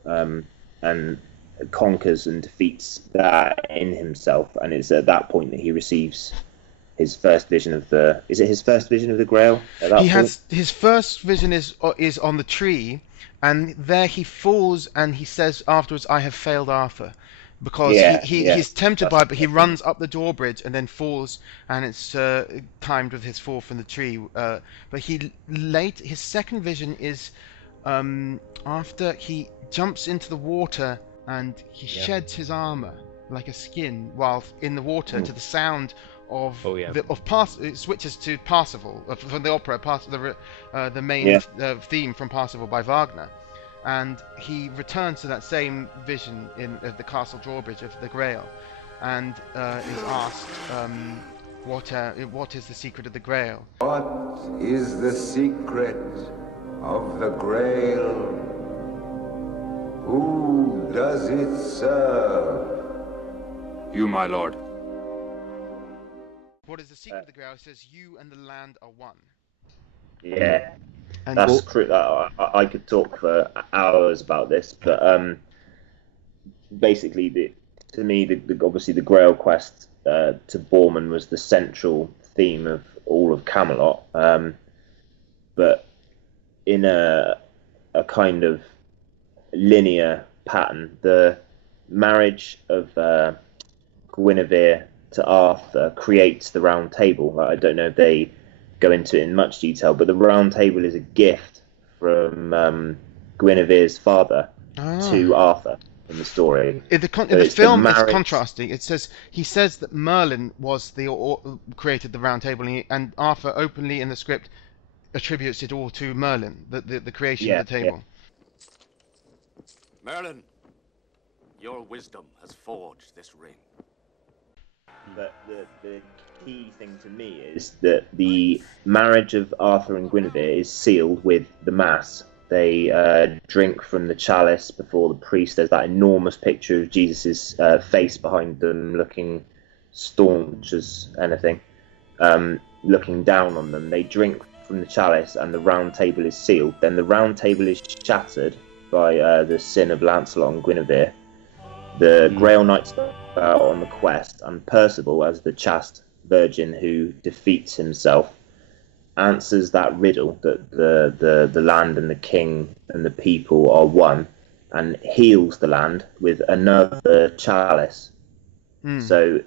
and conquers and defeats that in himself, and it's at that point that he receives his first vision of the. Is it his first vision of the Grail? At that He point? has his first vision is on the tree, and there he falls, and he says afterwards, "I have failed Arthur," because he's tempted by it, but he runs up the drawbridge and then falls, and it's timed with his fall from the tree. But his second vision is after he jumps into the water and he sheds his armor like a skin while in the water to the sound of it switches to Parsifal from the opera, the main theme from Parsifal by Wagner, and he returns to that same vision in the castle drawbridge of the Grail, and is asked, what is the secret of the Grail? What is the secret of the Grail? Who does it serve? You, my lord. What is the secret of the Grail? It says, "You and the land are one." Yeah, And that's true. I could talk for hours about this, but basically, to me, obviously the Grail quest to Boorman was the central theme of all of Camelot, but in a kind of linear pattern. The marriage of Guinevere to Arthur creates the Round Table. I don't know if they go into it in much detail, but the Round Table is a gift from Guinevere's father to Arthur in the story. In the film, it's contrasting. He says that Merlin was created the Round Table, and Arthur openly in the script attributes it all to Merlin, the creation of the table. Merlin, your wisdom has forged this ring. But the key thing to me is that the marriage of Arthur and Guinevere is sealed with the Mass. They drink from the chalice before the priest. There's that enormous picture of Jesus' face behind them, looking staunch as anything, looking down on them. They drink from the chalice, and the Round Table is sealed. Then the Round Table is shattered by the sin of Lancelot and Guinevere. The Grail Knights go out on the quest, and Percival, as the chaste virgin who defeats himself, answers that riddle that the land and the king and the people are one, and heals the land with another chalice. So,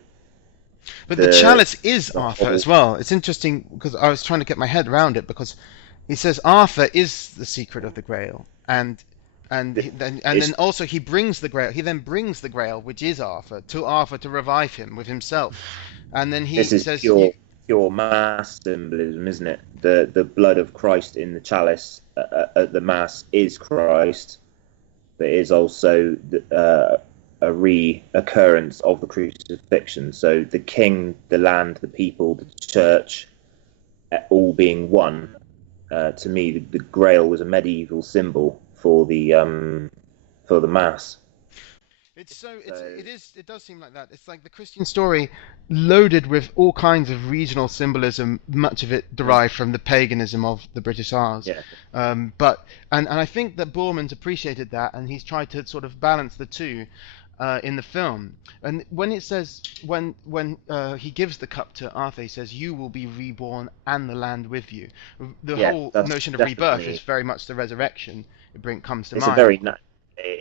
but the chalice is Arthur as well. It's interesting because I was trying to get my head around it, because he says Arthur is the secret of the Grail, and then also he brings the Grail. He then brings the Grail, which is Arthur, to revive him with himself, and then he says pure Mass symbolism, isn't it? The blood of Christ in the chalice at the Mass is Christ, but is also a reoccurrence of the crucifixion. So the king, the land, the people, the church, all being one. To me, the Grail was a medieval symbol for the Mass. It does seem like that. It's like the Christian story loaded with all kinds of regional symbolism, much of it derived from the paganism of the British Isles. Yeah. But I think that Boorman's appreciated that, and he's tried to sort of balance the two in the film. And when it says when he gives the cup to Arthur, he says, "You will be reborn, and the land with you." The whole notion of rebirth is very much the resurrection. It comes to mind.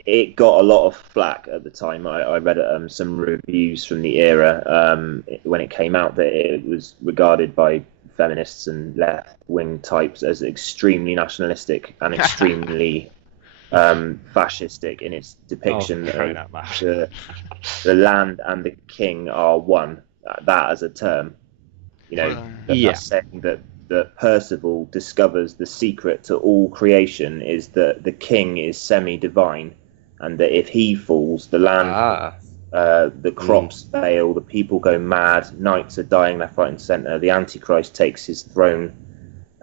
It got a lot of flack at the time. I read some reviews from the era when it came out, that it was regarded by feminists and left-wing types as extremely nationalistic and extremely fascistic in its depiction of the land and the king are one. That as a term, that's saying that Percival discovers the secret to all creation is that the king is semi-divine, and that if he falls, the land, the crops fail, the people go mad, knights are dying left, right, and centre. The Antichrist takes his throne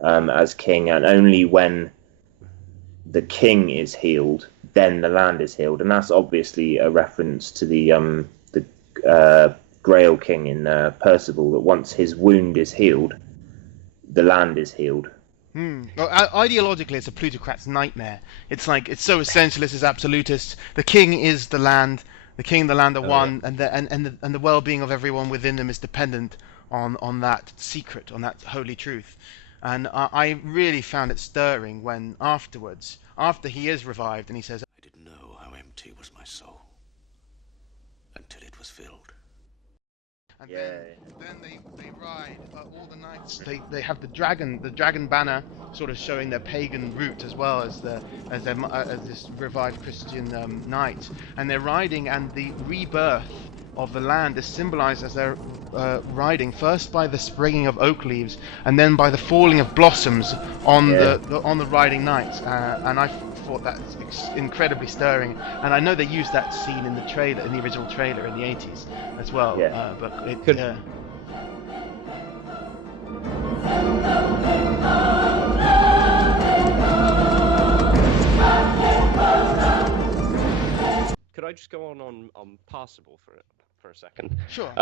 as king, and only when the king is healed, then the land is healed. And that's obviously a reference to the Grail King in Percival, that once his wound is healed, the land is healed. Well, ideologically, it's a plutocrat's nightmare. It's like it's so essentialist, it's absolutist. The king is the land. The king and the land are one, and the well-being of everyone within them is dependent on that secret, on that holy truth. And I really found it stirring when afterwards, after he is revived, and he says, I didn't know how empty was my soul until it was filled. and then they ride all the knights. They have the dragon banner, sort of showing their pagan root as well as this revived Christian knight, and they're riding, and the rebirth of the land is symbolized as they're riding first by the springing of oak leaves, and then by the falling of blossoms on the riding knights. And I thought that's incredibly stirring. And I know they used that scene in the trailer, in the original trailer in the 80s as well. But it could. Could I just go on Parsable for a second? Sure.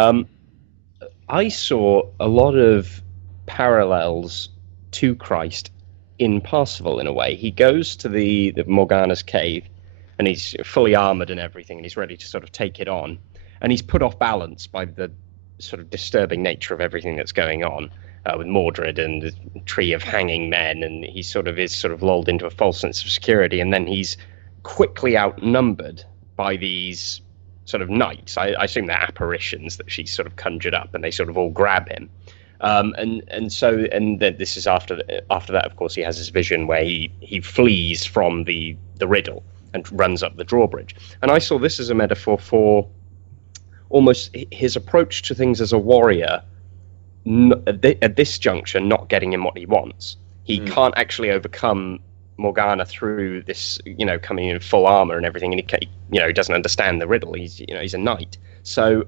I saw a lot of parallels to Christ in Parsifal in a way. He goes to the Morgana's cave, and he's fully armored and everything, and he's ready to sort of take it on. And he's put off balance by the sort of disturbing nature of everything that's going on with Mordred and the tree of hanging men, and he sort of lulled into a false sense of security, and then he's quickly outnumbered by these sort of knights. I assume they're apparitions that she's sort of conjured up, and they sort of all grab him. And then this is after that, of course, he has his vision where he flees from the riddle and runs up the drawbridge. And I saw this as a metaphor for almost his approach to things as a warrior. At this juncture, not getting him what he wants. He can't actually overcome Morgana through this, coming in full armor and everything, and he doesn't understand the riddle. He's a knight. So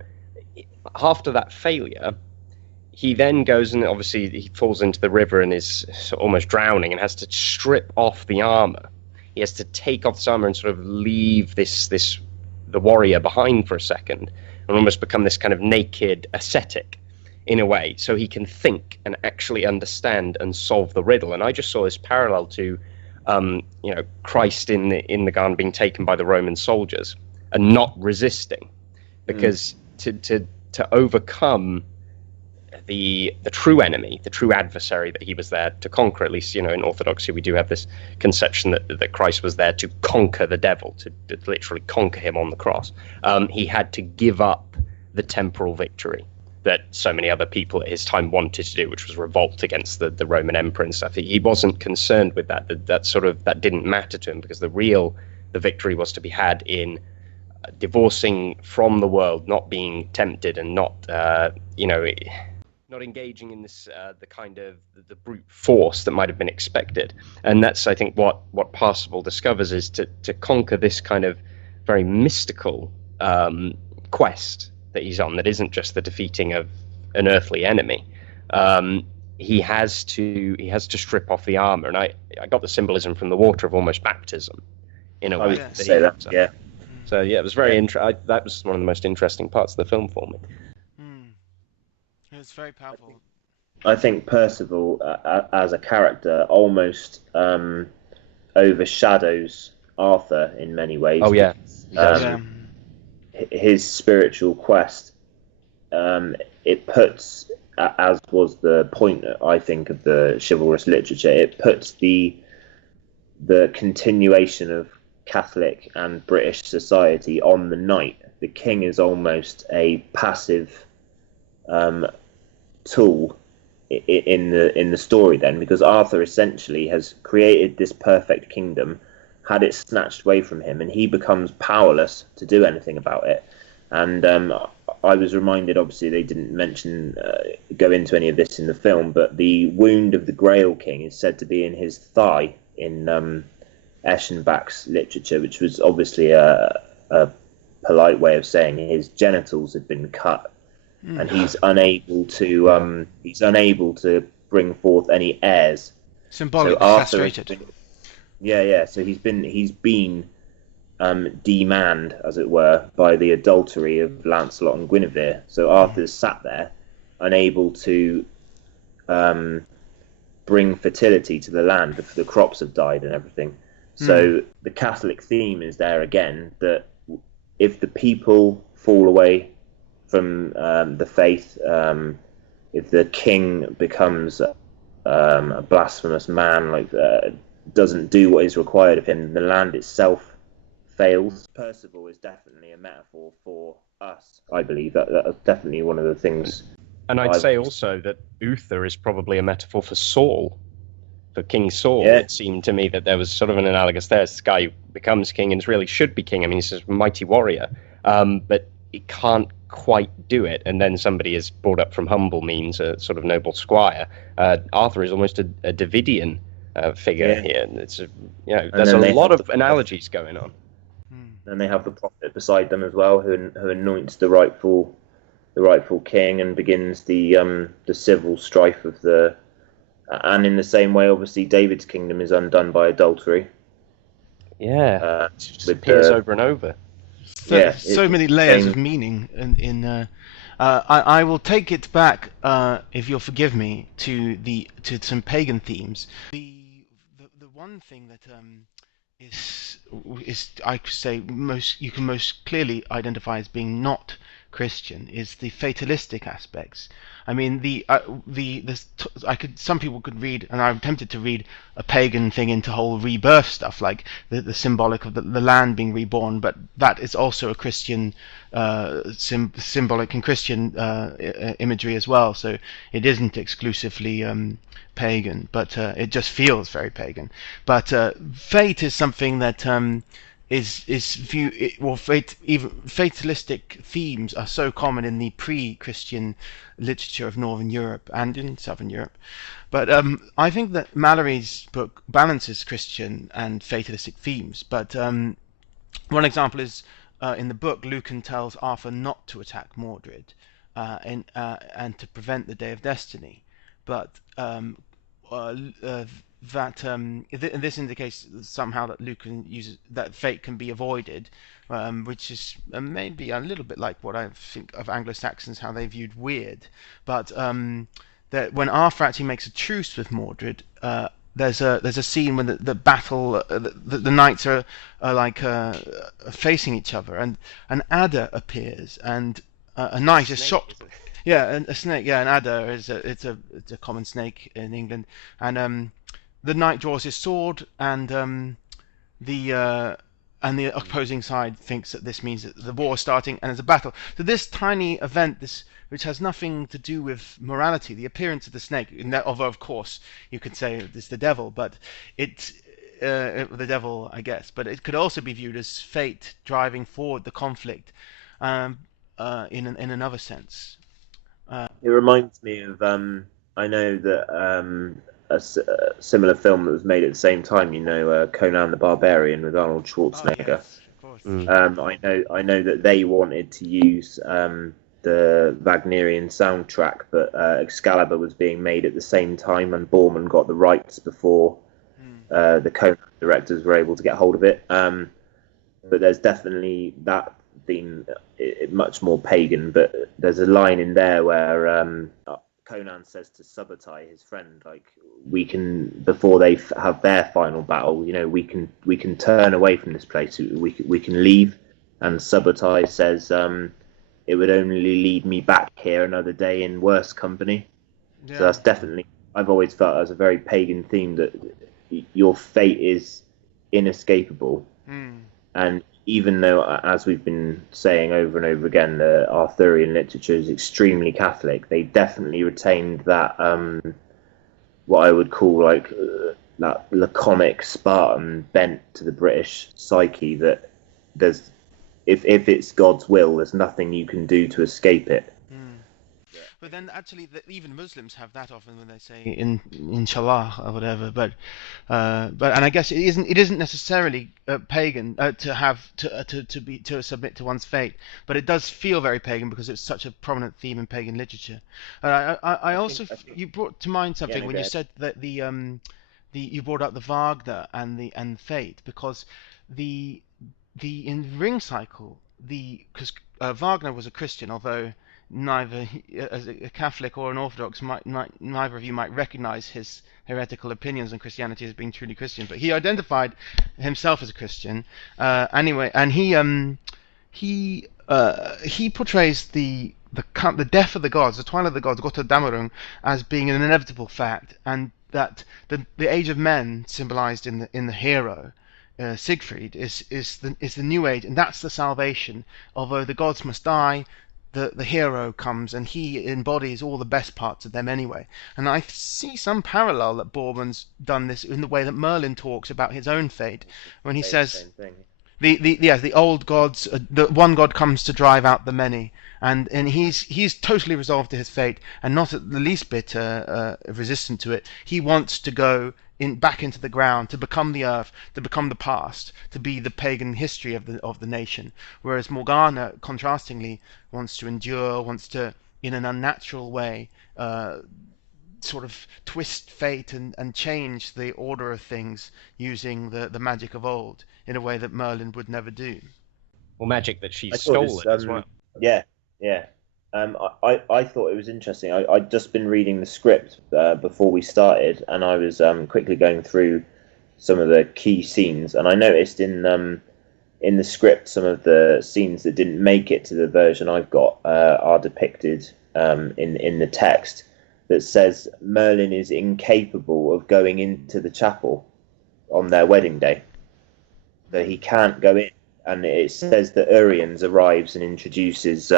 after that failure, he then goes and obviously he falls into the river and is almost drowning and has to strip off the armor. He has to take off this armor and sort of leave the warrior behind for a second and almost become this kind of naked ascetic in a way, so he can think and actually understand and solve the riddle. And I just saw this parallel to Christ in the garden being taken by the Roman soldiers and not resisting, because to overcome the true enemy, the true adversary that he was there to conquer, at least in Orthodoxy we do have this conception that Christ was there to conquer the devil, to literally conquer him on the cross. He had to give up the temporal victory that so many other people at his time wanted to do, which was revolt against the Roman emperor and stuff. He wasn't concerned with that. That didn't matter to him, because the victory was to be had in divorcing from the world, not being tempted, and not engaging in this the kind of the brute force that might have been expected. And that's, I think, what Parsifal discovers, is to conquer this kind of very mystical quest that he's on, that isn't just the defeating of an earthly enemy. He has to strip off the armor, and I got the symbolism from the water of almost baptism in a way. So it was very that was one of the most interesting parts of the film for me. It was very powerful. I think Percival as a character almost overshadows Arthur in many ways. Oh yeah. His spiritual quest, it puts, as was the point, I think, of the chivalrous literature, it puts the continuation of Catholic and British society on the knight. The king is almost a passive tool in the story then, because Arthur essentially has created this perfect kingdom, had it snatched away from him, and he becomes powerless to do anything about it. And I was reminded, obviously they didn't go into any of this in the film, but the wound of the Grail King is said to be in his thigh in Eschenbach's literature, which was obviously a polite way of saying his genitals had been cut, and he's unable to bring forth any heirs. Symbolically castrated. So he's been demanned, as it were, by the adultery of Lancelot and Guinevere. So Arthur's sat there, unable to bring fertility to the land if the crops have died and everything. So the Catholic theme is there again, that if the people fall away from the faith, if the king becomes a blasphemous man, like doesn't do what is required of him, the land itself fails. Percival is definitely a metaphor for us, I believe. That's definitely one of the things. And I'd say also that Uther is probably a metaphor for Saul, for King Saul. Yeah. It seemed to me that there was sort of an analogous there. This guy who becomes king and really should be king. I mean, he's a mighty warrior, but he can't quite do it. And then somebody is brought up from humble means, a sort of noble squire. Arthur is almost a Davidian figure here. And it's there's a lot of analogies going on. And they have the prophet beside them as well, who anoints the rightful king and begins the civil strife of the. And in the same way, obviously, David's kingdom is undone by adultery. Yeah, it just appears over and over. So many layers of meaning I will take it back, if you'll forgive me, to some pagan themes. The one thing that is I could say you can most clearly identify as being not Christian is the fatalistic aspects. I mean, some people could read, and I'm tempted to read a pagan thing into whole rebirth stuff, like the symbolic of the land being reborn, but that is also a Christian symbolic and Christian imagery as well. So it isn't exclusively pagan, but it just feels very pagan. But fate is something that even fatalistic themes are so common in the pre-Christian literature of Northern Europe and in Southern Europe. But I think that Malory's book balances Christian and fatalistic themes. But one example is in the book, Lucan tells Arthur not to attack Mordred and to prevent the Day of Destiny. But this indicates somehow that Lucan uses that fate can be avoided, which is maybe a little bit like what I think of Anglo-Saxons, how they viewed weird. But that when Arthur actually makes a truce with Mordred, there's a scene when the battle, the knights are like facing each other, and an adder appears, and a knight is shot. Yeah, a snake. Yeah, an adder is it's a common snake in England, and the knight draws his sword, and the opposing side thinks that this means that the war is starting and there's a battle. So this tiny event, which has nothing to do with morality, the appearance of the snake, although of course you could say it's the devil, but it's the devil, I guess. But it could also be viewed as fate driving forward the conflict, in another sense. It reminds me of I know that a similar film that was made at the same time. Conan the Barbarian with Arnold Schwarzenegger. Oh, yes, of course. I know that they wanted to use the Wagnerian soundtrack, but Excalibur was being made at the same time, and Boorman got the rights before the Conan directors were able to get hold of it. But there's definitely that theme, much more pagan. But there's a line in there where Conan says to Subotai, his friend, like, we can, before they have their final battle, we can turn away from this place. We can leave. And Subotai says, it would only lead me back here another day in worse company. Yeah. So that's definitely, I've always felt as a very pagan theme, that your fate is inescapable. And even though, as we've been saying over and over again, the Arthurian literature is extremely Catholic, they definitely retained that, what I would call like that laconic Spartan bent to the British psyche, that there's, if it's God's will, there's nothing you can do to escape it. But then actually, even Muslims have that often when they say Inshallah or whatever. But and I guess it isn't necessarily pagan to submit to one's fate. But it does feel very pagan because it's such a prominent theme in pagan literature. I also you brought to mind something when you said that you brought up the Wagner and fate, because the in Ring Cycle, because Wagner was a Christian, although neither as a Catholic or an Orthodox, neither of you might recognize his heretical opinions on Christianity as being truly Christian. But he identified himself as a Christian anyway, and he portrays the death of the gods, the twilight of the gods, Gotterdammerung, as being an inevitable fact, and that the age of men, symbolized in the hero Siegfried, is the new age, and that's the salvation. Although the gods must die, the hero comes, and he embodies all the best parts of them anyway. And I see some parallel that Boorman's done this in the way that Merlin talks about his own fate, when he says Same thing. the old gods, the one god comes to drive out the many, and he's totally resolved to his fate, and not at the least bit resistant to it. He wants to go back into the ground, to become the earth, to become the past, to be the pagan history of the nation. Whereas Morgana, contrastingly, wants to endure, wants to, in an unnatural way, sort of twist fate and change the order of things using the magic of old in a way that Merlin would never do. Or magic that she I thought it stole was, as well. Yeah. I thought it was interesting. I'd just been reading the script before we started, and I was quickly going through some of the key scenes, and I noticed in the script some of the scenes that didn't make it to the version I've got are depicted in the text that says Merlin is incapable of going into the chapel on their wedding day, that he can't go in, and it says that Uriens arrives and introduces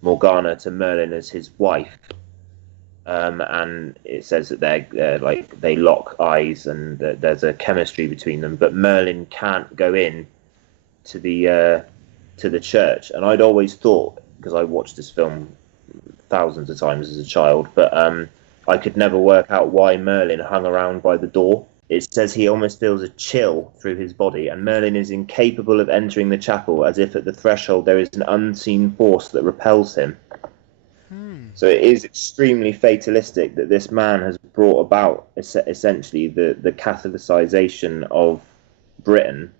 Morgana to Merlin as his wife, and it says that they lock eyes and that there's a chemistry between them, but Merlin can't go in to the church. And I'd always thought, because I watched this film thousands of times as a child, but I could never work out why Merlin hung around by the door. It says he almost feels a chill through his body, and Merlin is incapable of entering the chapel, as if at the threshold there is an unseen force that repels him. So it is extremely fatalistic that this man has brought about essentially the Catholicization of Britain,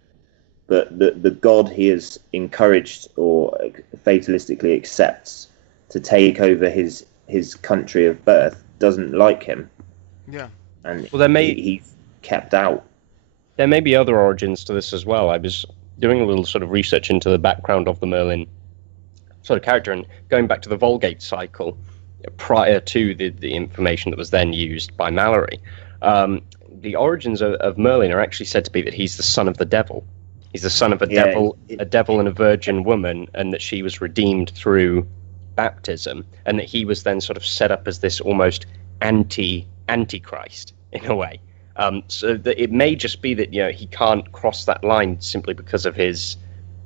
but the god he has encouraged or fatalistically accepts to take over his country of birth doesn't like him. Yeah. And well, he's kept out. There may be other origins to this as well. I was doing a little sort of research into the background of the Merlin sort of character, and going back to the Vulgate cycle prior to the information that was then used by Malory. The origins of Merlin are actually said to be that he's the son of the devil. He's the son of a devil and a virgin woman, and that she was redeemed through baptism, and that he was then sort of set up as this almost antichrist in a way. So that it may just be that he can't cross that line simply because of his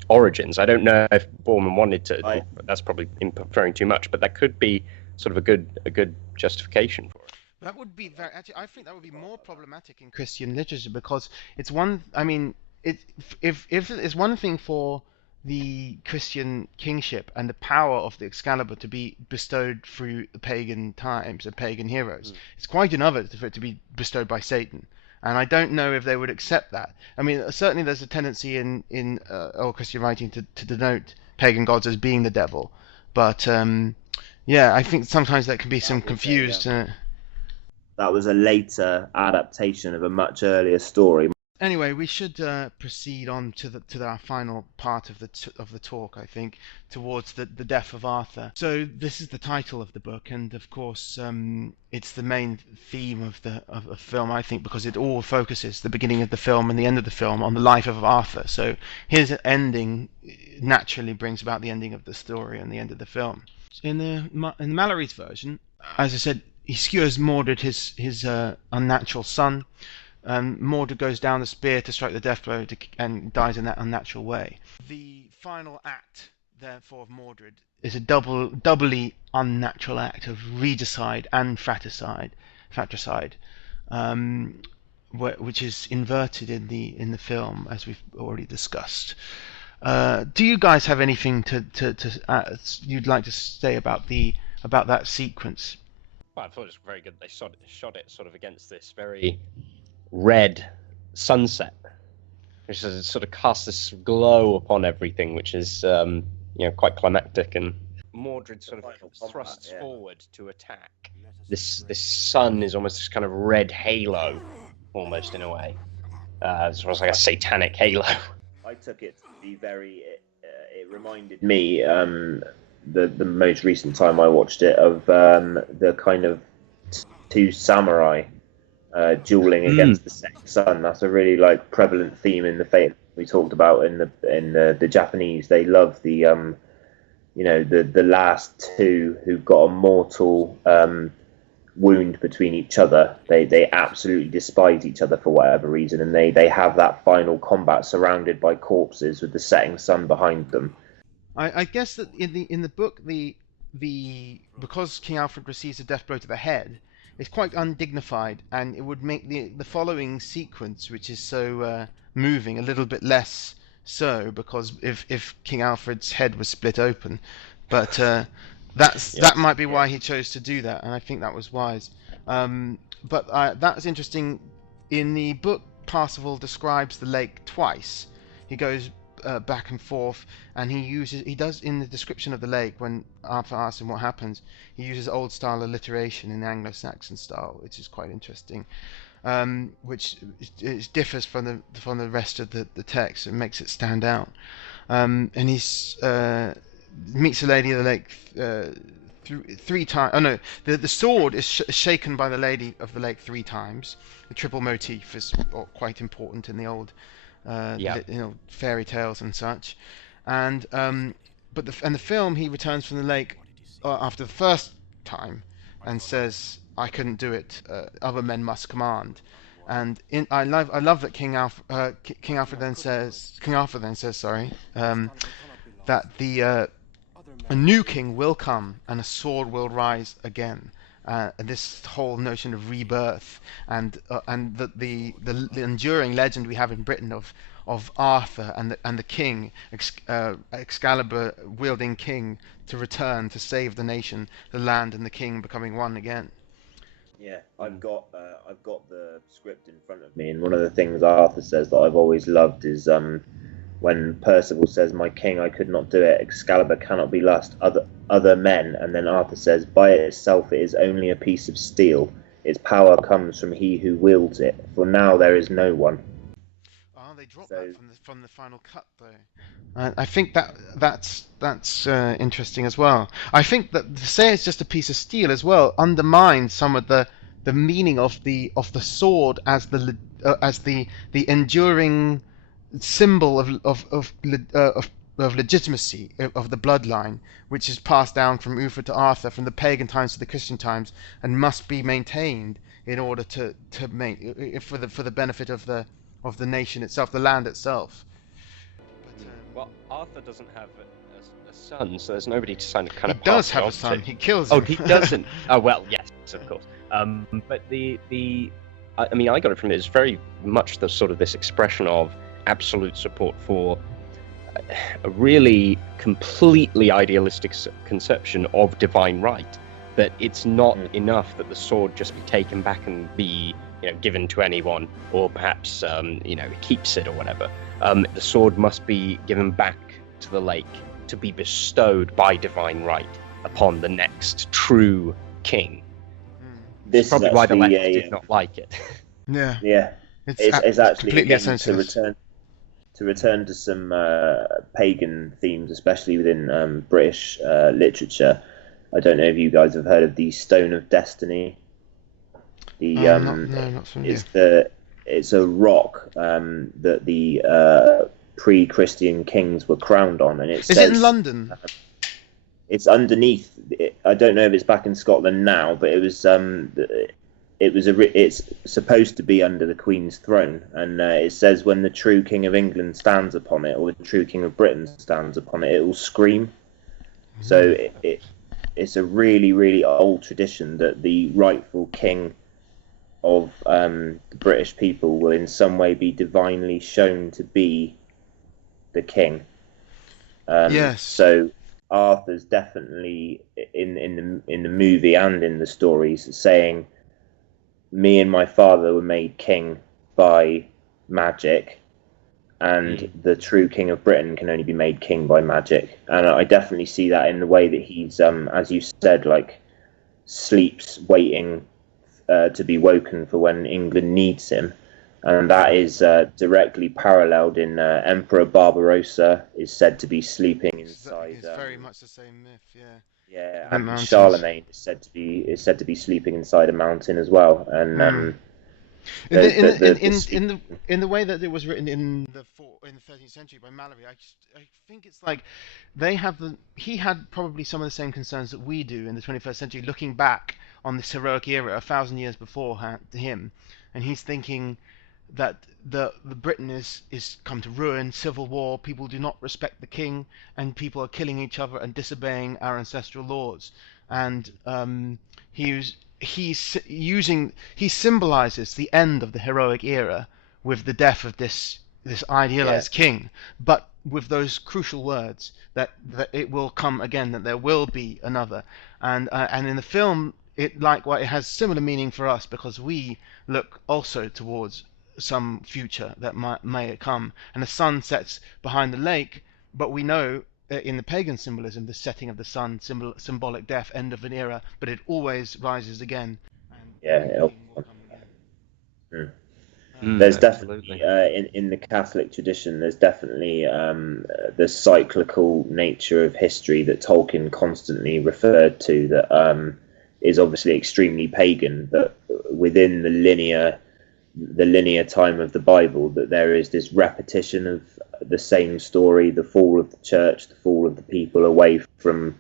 origins. I don't know if Boorman wanted to. That's probably inferring too much, but that could be sort of a good justification for it. That would be actually, I think that would be more problematic in Christian literature, because it's one. I mean, if it's one thing for the Christian kingship and the power of the Excalibur to be bestowed through the pagan times and pagan heroes, it's quite another for it to be bestowed by Satan. And I don't know if they would accept that. I mean, certainly there's a tendency in old Christian writing to denote pagan gods as being the devil, but yeah, I think sometimes that can be some confused. That was a later adaptation of a much earlier story. Anyway, we should proceed on to our final part of the talk, I think, towards the death of Arthur. So this is the title of the book, and of course it's the main theme of the film, I think, because it all focuses, the beginning of the film and the end of the film, on the life of Arthur. So his ending naturally brings about the ending of the story and the end of the film. In Malory's version, as I said, he skewers Mordred, his unnatural son. Mordred goes down the spear to strike the death blow and dies in that unnatural way. The final act, therefore, of Mordred is a doubly unnatural act of regicide and fratricide, which is inverted in the film, as we've already discussed. Do you guys have anything you'd like to say about that sequence? Well, I thought it was very good. They shot it sort of against this very red sunset, which has sort of cast this glow upon everything, which is quite climactic and Mordred sort The of final combat, thrusts yeah. forward to attack, this sun is almost this kind of red halo, almost in a way. It's almost like a satanic halo. I took it to be very. It reminded me, the most recent time I watched it, of the kind of two samurai dueling against the setting sun. That's a really like prevalent theme in the fate we talked about in the Japanese. They love the the last two who've got a mortal wound between each other. They absolutely despise each other for whatever reason, and they have that final combat surrounded by corpses with the setting sun behind them. I guess that in the book the because King Alfred receives a death blow to the head, it's quite undignified, and it would make the following sequence, which is so moving, a little bit less so, because if King Alfred's head was split open, but that might be why he chose to do that, and I think that was wise. But that's interesting. In the book, Parsifal describes the lake twice. He goes back and forth, and he does in the description of the lake, when Arthur asks him what happens, he uses old style alliteration in Anglo-Saxon style, which is quite interesting, which it differs from the rest of the text. It makes it stand out. And he's meets the lady of the lake three times. Oh no, the sword is shaken by the lady of the lake 3 times. The triple motif is quite important in the old fairy tales and such. And but the film, he returns from the lake after the first time and says, "I couldn't do it. Other men must command." And I love that King Arthur then says, that a new king will come and a sword will rise again. This whole notion of rebirth, and the enduring legend we have in Britain of Arthur and the king, Excalibur wielding king, to return to save the nation, the land, and the king becoming one again. Yeah, I've got the script in front of me, and one of the things Arthur says that I've always loved is when Percival says, "My king, I could not do it. Excalibur cannot be lost. Other men," and then Arthur says, "By itself it is only a piece of steel. Its power comes from he who wields it. For now there is no one." Oh, they dropped that from the final cut, though. I think that's interesting as well. I think that to say it's just a piece of steel as well undermines some of the meaning of the sword as the enduring symbol of legitimacy of the bloodline, which is passed down from Uther to Arthur, from the pagan times to the Christian times, and must be maintained in order to make for the benefit of the nation itself, the land itself. Well, Arthur doesn't have a son, so there's nobody to kind of he does have a son. He kills him. Oh, he doesn't. Oh well, yes, of course. But I mean, I got it from it. It's very much the sort of this expression of absolute support for a really completely idealistic conception of divine right. That it's not enough that the sword just be taken back and be given to anyone, or perhaps he keeps it or whatever. The sword must be given back to the lake to be bestowed by divine right upon the next true king. This probably is why the left actually did not like it. Yeah. It's actually again, to return to some pagan themes, especially within British literature. I don't know if you guys have heard of the Stone of Destiny. Not familiar. It's a rock that the pre-Christian kings were crowned on, and Is it in London? It's underneath. I don't know if it's back in Scotland now, but it was. It's supposed to be under the Queen's throne, and it says when the true King of England stands upon it, or the true King of Britain stands upon it, it will scream. So it's a really, really old tradition that the rightful king of the British people will in some way be divinely shown to be the king. Yes. So Arthur's definitely in the movie and in the stories saying, "Me and my father were made king by magic. and the true king of Britain can only be made king by magic. And I definitely see that in the way that he's, as you said, like sleeps waiting to be woken for when England needs him. And that is directly paralleled in Emperor Barbarossa is said to be sleeping inside. It's very much the same myth, yeah. Yeah, The and mountains. Charlemagne is said to be sleeping inside a mountain as well. And in the way that it was written in the 13th century by Malory, I think it's like he had probably some of the same concerns that we do in the 21st century, looking back on this heroic era 1,000 years before him, and he's thinking that the Britain is come to ruin, civil war, people do not respect the king, and people are killing each other and disobeying our ancestral laws. And he symbolizes the end of the heroic era with the death of this idealized king, but with those crucial words that it will come again, that there will be another. And in the film, it has similar meaning for us, because we look also towards some future that may come, and the sun sets behind the lake, but we know in the pagan symbolism the setting of the sun symbolic death, end of an era, but it always rises again. And there's definitely in the Catholic tradition, there's definitely the cyclical nature of history that Tolkien constantly referred to, that is obviously extremely pagan, but within the linear time of the Bible, that there is this repetition of the same story: the fall of the church, the fall of the people away from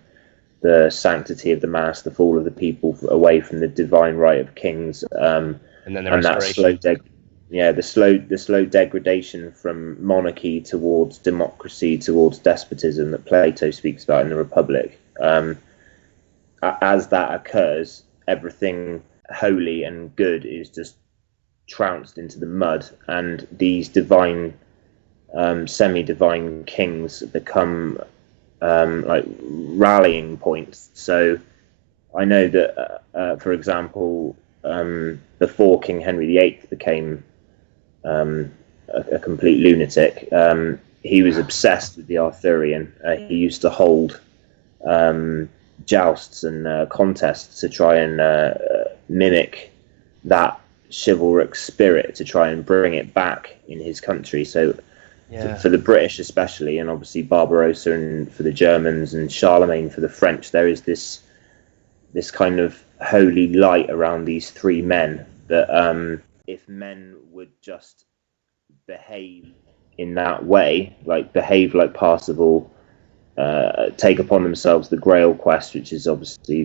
the sanctity of the mass, the fall of the people away from the divine right of kings, and then that slow degradation from monarchy towards democracy, towards despotism, that Plato speaks about in the Republic. As that occurs, everything holy and good is just trounced into the mud, and these divine, semi-divine kings become like rallying points. So I know that, for example, before King Henry VIII became a complete lunatic, he was obsessed with the Arthurian. He used to hold jousts and contests to try and mimic that chivalric spirit, to try and bring it back in his country. So for the British especially, and obviously Barbarossa, and for the Germans, and Charlemagne for the French, there is this kind of holy light around these three men, that if men would just behave in that way, like behave like Parsifal, take upon themselves the Grail quest, which is obviously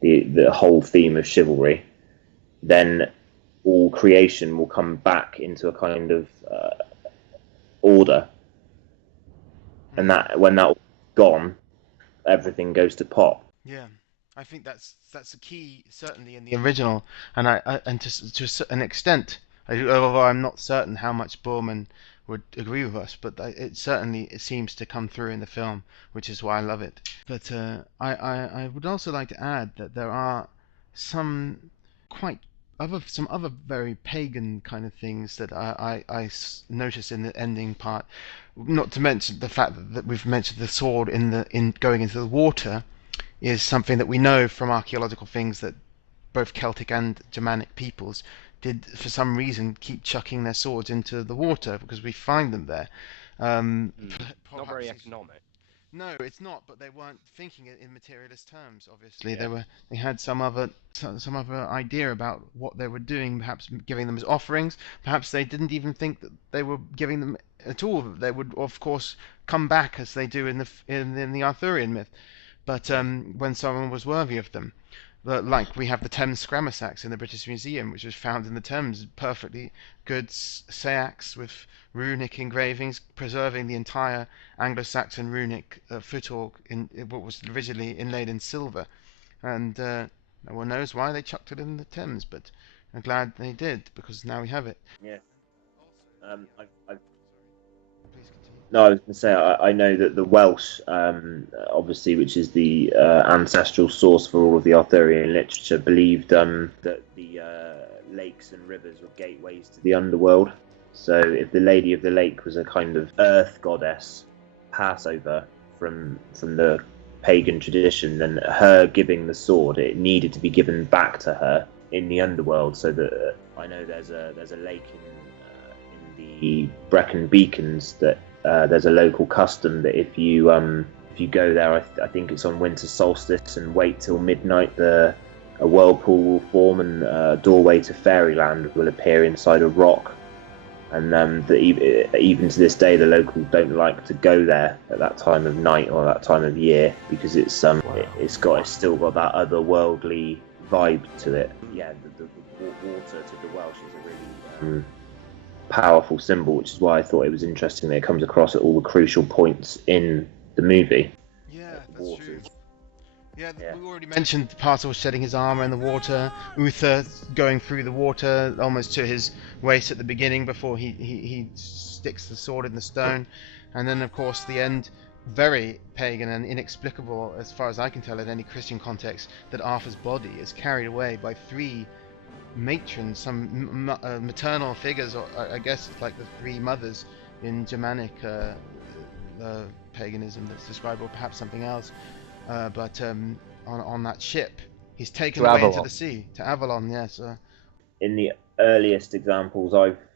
the whole theme of chivalry, then all creation will come back into a kind of order, and that when that's gone, everything goes to pot. Yeah, I think that's the key, certainly in the original, and to an extent, although I'm not certain how much Boorman would agree with us, but it seems to come through in the film, which is why I love it. But I would also like to add that there are some other very pagan kind of things that I noticed in the ending part. Not to mention the fact that we've mentioned the sword in going into the water is something that we know from archaeological things, that both Celtic and Germanic peoples did, for some reason, keep chucking their swords into the water, because we find them there. Not very economic. No, it's not. But they weren't thinking it in materialist terms. Obviously, they had some other idea about what they were doing. Perhaps giving them as offerings. Perhaps they didn't even think that they were giving them at all. They would, of course, come back as they do in the Arthurian myth. But when someone was worthy of them. Like we have the Thames Scrammer in the British Museum, which was found in the Thames, perfectly good seax with runic engravings, preserving the entire Anglo-Saxon runic footwork in what was originally inlaid in silver. And no one knows why they chucked it in the Thames, but I'm glad they did, because now we have it. Yeah. No, I was going to say, I know that the Welsh, obviously, which is the ancestral source for all of the Arthurian literature, believed that the lakes and rivers were gateways to the underworld. So if the Lady of the Lake was a kind of earth goddess, Passover from the pagan tradition, then her giving the sword, it needed to be given back to her in the underworld. So that I know there's a lake in the Brecon Beacons that there's a local custom that if you go there, I think it's on winter solstice, and wait till midnight, a whirlpool will form and a doorway to fairyland will appear inside a rock. And even to this day, the locals don't like to go there at that time of night or that time of year, because it's still got that otherworldly vibe to it. Yeah, the water to the Welsh is a really powerful symbol, which is why I thought it was interesting that it comes across at all the crucial points in the movie. Yeah, that's true. Yeah, we already mentioned Parcel shedding his armor in the water, Uther going through the water almost to his waist at the beginning before he sticks the sword in the stone, and then of course the end, very pagan and inexplicable as far as I can tell in any Christian context, that Arthur's body is carried away by 3 matrons, some maternal figures, or I guess it's like the 3 mothers in Germanic paganism that's described, or perhaps something else. But on that ship, he's taken away into the sea, to Avalon, yes. In the earliest examples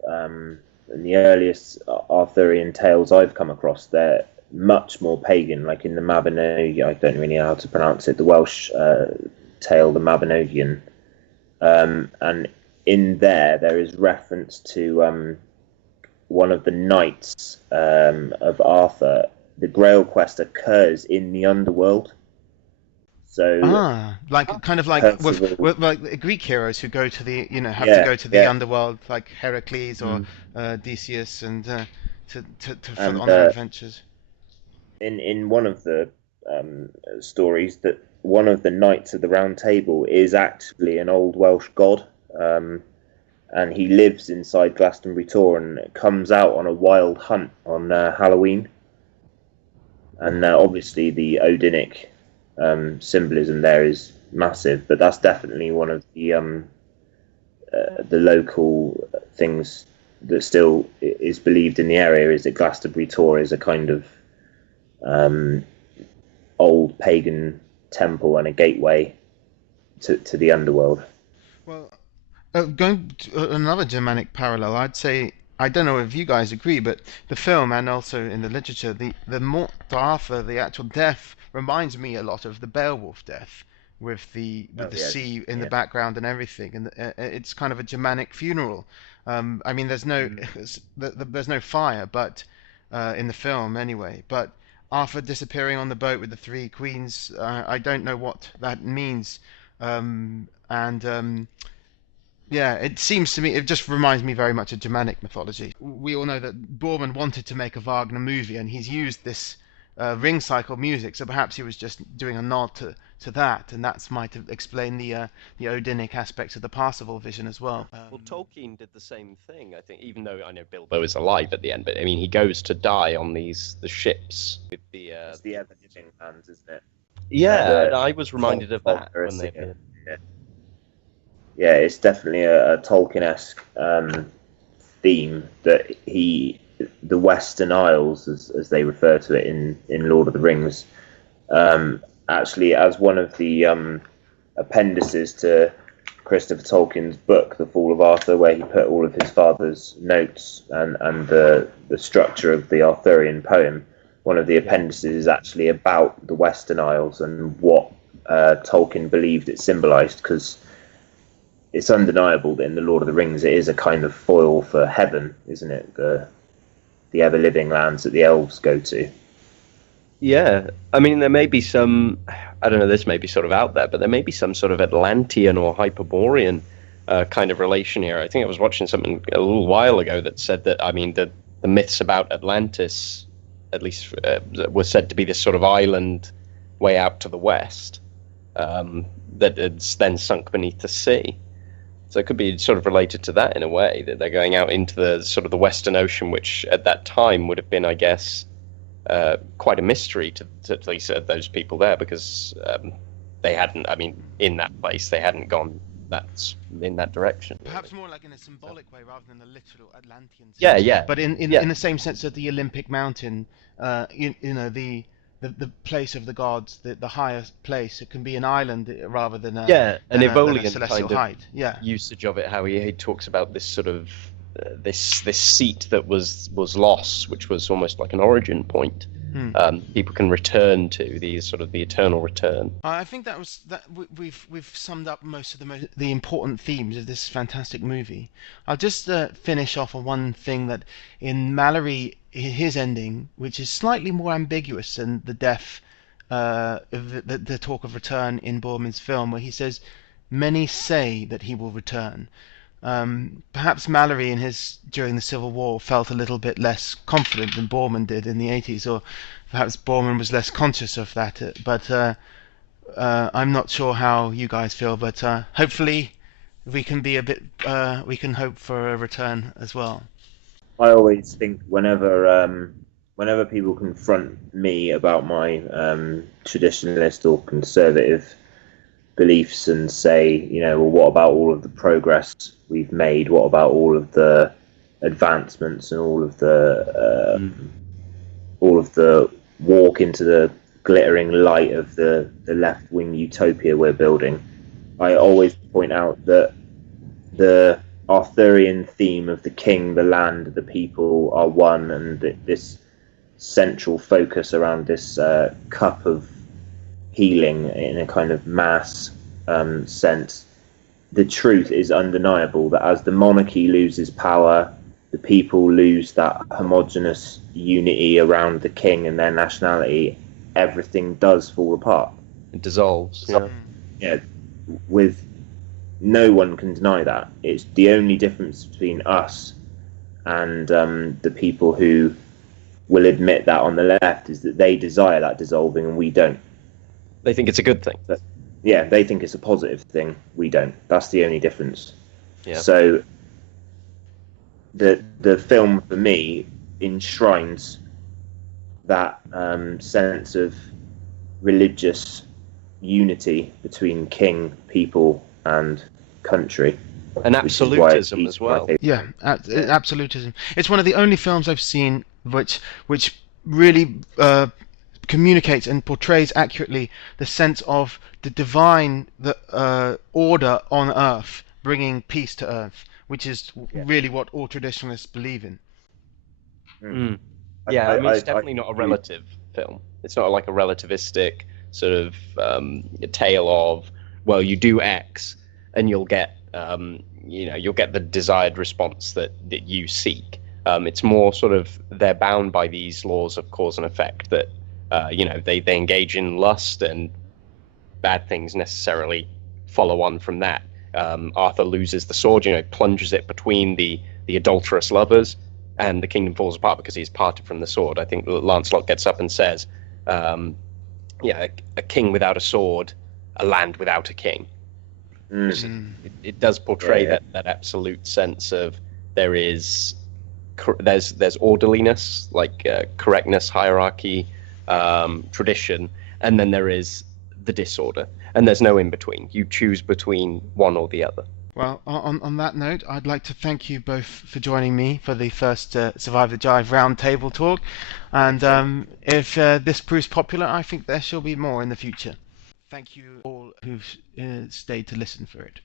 in the earliest Arthurian tales I've come across, they're much more pagan, like in the Mabinogion, I don't really know how to pronounce it, the Welsh tale, the Mabinogion. And in there is reference to one of the knights of Arthur. The Grail quest occurs in the underworld. So like with like Greek heroes who go to the have to go to the underworld, like Heracles or Odysseus, and on their adventures. In one of the stories, that one of the knights of the Round Table is actually an old Welsh god, and he lives inside Glastonbury Tor and comes out on a wild hunt on Halloween. And obviously the Odinic symbolism there is massive, but that's definitely one of the local things that still is believed in the area, is that Glastonbury Tor is a kind of old pagan temple and a gateway to the underworld. Well, going to another Germanic parallel, I'd say, I don't know if you guys agree, but the film and also in the literature, the Morte d'Arthur, the actual death, reminds me a lot of the Beowulf death, with the sea in the background and everything, and it's kind of a Germanic funeral. I mean, there's no fire, but in the film anyway. But Arthur disappearing on the boat with the 3 queens, I don't know what that means, yeah, it seems to me, it just reminds me very much of Germanic mythology. We all know that Boorman wanted to make a Wagner movie, and he's used this ring cycle music, so perhaps he was just doing a nod to that, and that might have explained the Odinic aspects of the Parsifal vision as well. Well, Tolkien did the same thing, I think, even though I know Bilbo is alive at the end, but I mean, he goes to die on the ships with the... It's the ever-living lands, isn't it? Yeah, and I was reminded of that when they... Yeah, it's definitely a Tolkien-esque theme that the Western Isles, as they refer to it in Lord of the Rings, actually as one of the appendices to Christopher Tolkien's book, The Fall of Arthur, where he put all of his father's notes and the structure of the Arthurian poem. One of the appendices is actually about the Western Isles and what Tolkien believed it symbolized, because it's undeniable that in the Lord of the Rings it is a kind of foil for heaven, isn't it? The ever-living lands that the elves go to. Yeah, I mean, there may be some, I don't know, this may be sort of out there, but there may be some sort of Atlantean or Hyperborean kind of relation here. I think I was watching something a little while ago that said that, I mean, the myths about Atlantis, at least, were said to be this sort of island way out to the west that it's then sunk beneath the sea. So it could be sort of related to that in a way, that they're going out into the sort of the Western Ocean, which at that time would have been, I guess, quite a mystery to at least those people there, because they hadn't, I mean, in that place, they hadn't gone that's in that direction. Perhaps more like in a symbolic way rather than a literal Atlantean sense. Yeah. But in the same sense that the Olympic mountain, the place of the gods, the highest place, it can be an island rather than a an than a Evolian celestial kind of height. Yeah. usage of it. How he talks about this sort of this seat that was lost, which was almost like an origin point. People can return to these sort of the eternal return. I think we've summed up most of the important themes of this fantastic movie. I'll just finish off on one thing that in Malory, his ending, which is slightly more ambiguous than the death, the talk of return in Boorman's film, where he says, "Many say that he will return." Perhaps Malory during the Civil War felt a little bit less confident than Boorman did in the 80s, or perhaps Boorman was less conscious of that. But I'm not sure how you guys feel. But hopefully, we can be we can hope for a return as well. I always think whenever people confront me about my traditionalist or conservative beliefs and say, well, what about all of the progress we've made? What about all of the advancements and all of the walk into the glittering light of the left-wing utopia we're building? I always point out that the Arthurian theme of the king, the land, the people are one, and this central focus around this cup of healing in a kind of mass sense. The truth is undeniable that as the monarchy loses power, the people lose that homogenous unity around the king and their nationality, everything does fall apart. It dissolves. Yeah, with no one can deny that. It's the only difference between us and the people who will admit that on the left is that they desire that dissolving and we don't. They think it's a good thing. Yeah, they think it's a positive thing. We don't. That's the only difference. Yeah. So the film for me enshrines that sense of religious unity between king, people, and country. And absolutism as well. Yeah, absolutism. It's one of the only films I've seen which really communicates and portrays accurately the sense of the divine order on Earth, bringing peace to Earth, which is really what all traditionalists believe in. Yeah, it's definitely not a relative film. It's not like a relativistic sort of tale of, well, you do X and you'll get you'll get the desired response that you seek. It's more sort of they're bound by these laws of cause and effect that they engage in lust and bad things necessarily follow on from that. Arthur loses the sword, plunges it between the adulterous lovers, and the kingdom falls apart because he's parted from the sword. I think Lancelot gets up and says, a king without a sword, a land without a king. It does portray that absolute sense of there's orderliness, like correctness, hierarchy, tradition, and then there is the disorder, and there's no in between. You choose between one or the other. Well, on that note, I'd like to thank you both for joining me for the first Survive the Jive roundtable talk, and if this proves popular, I think there shall be more in the future. Thank you all who've stayed to listen for it.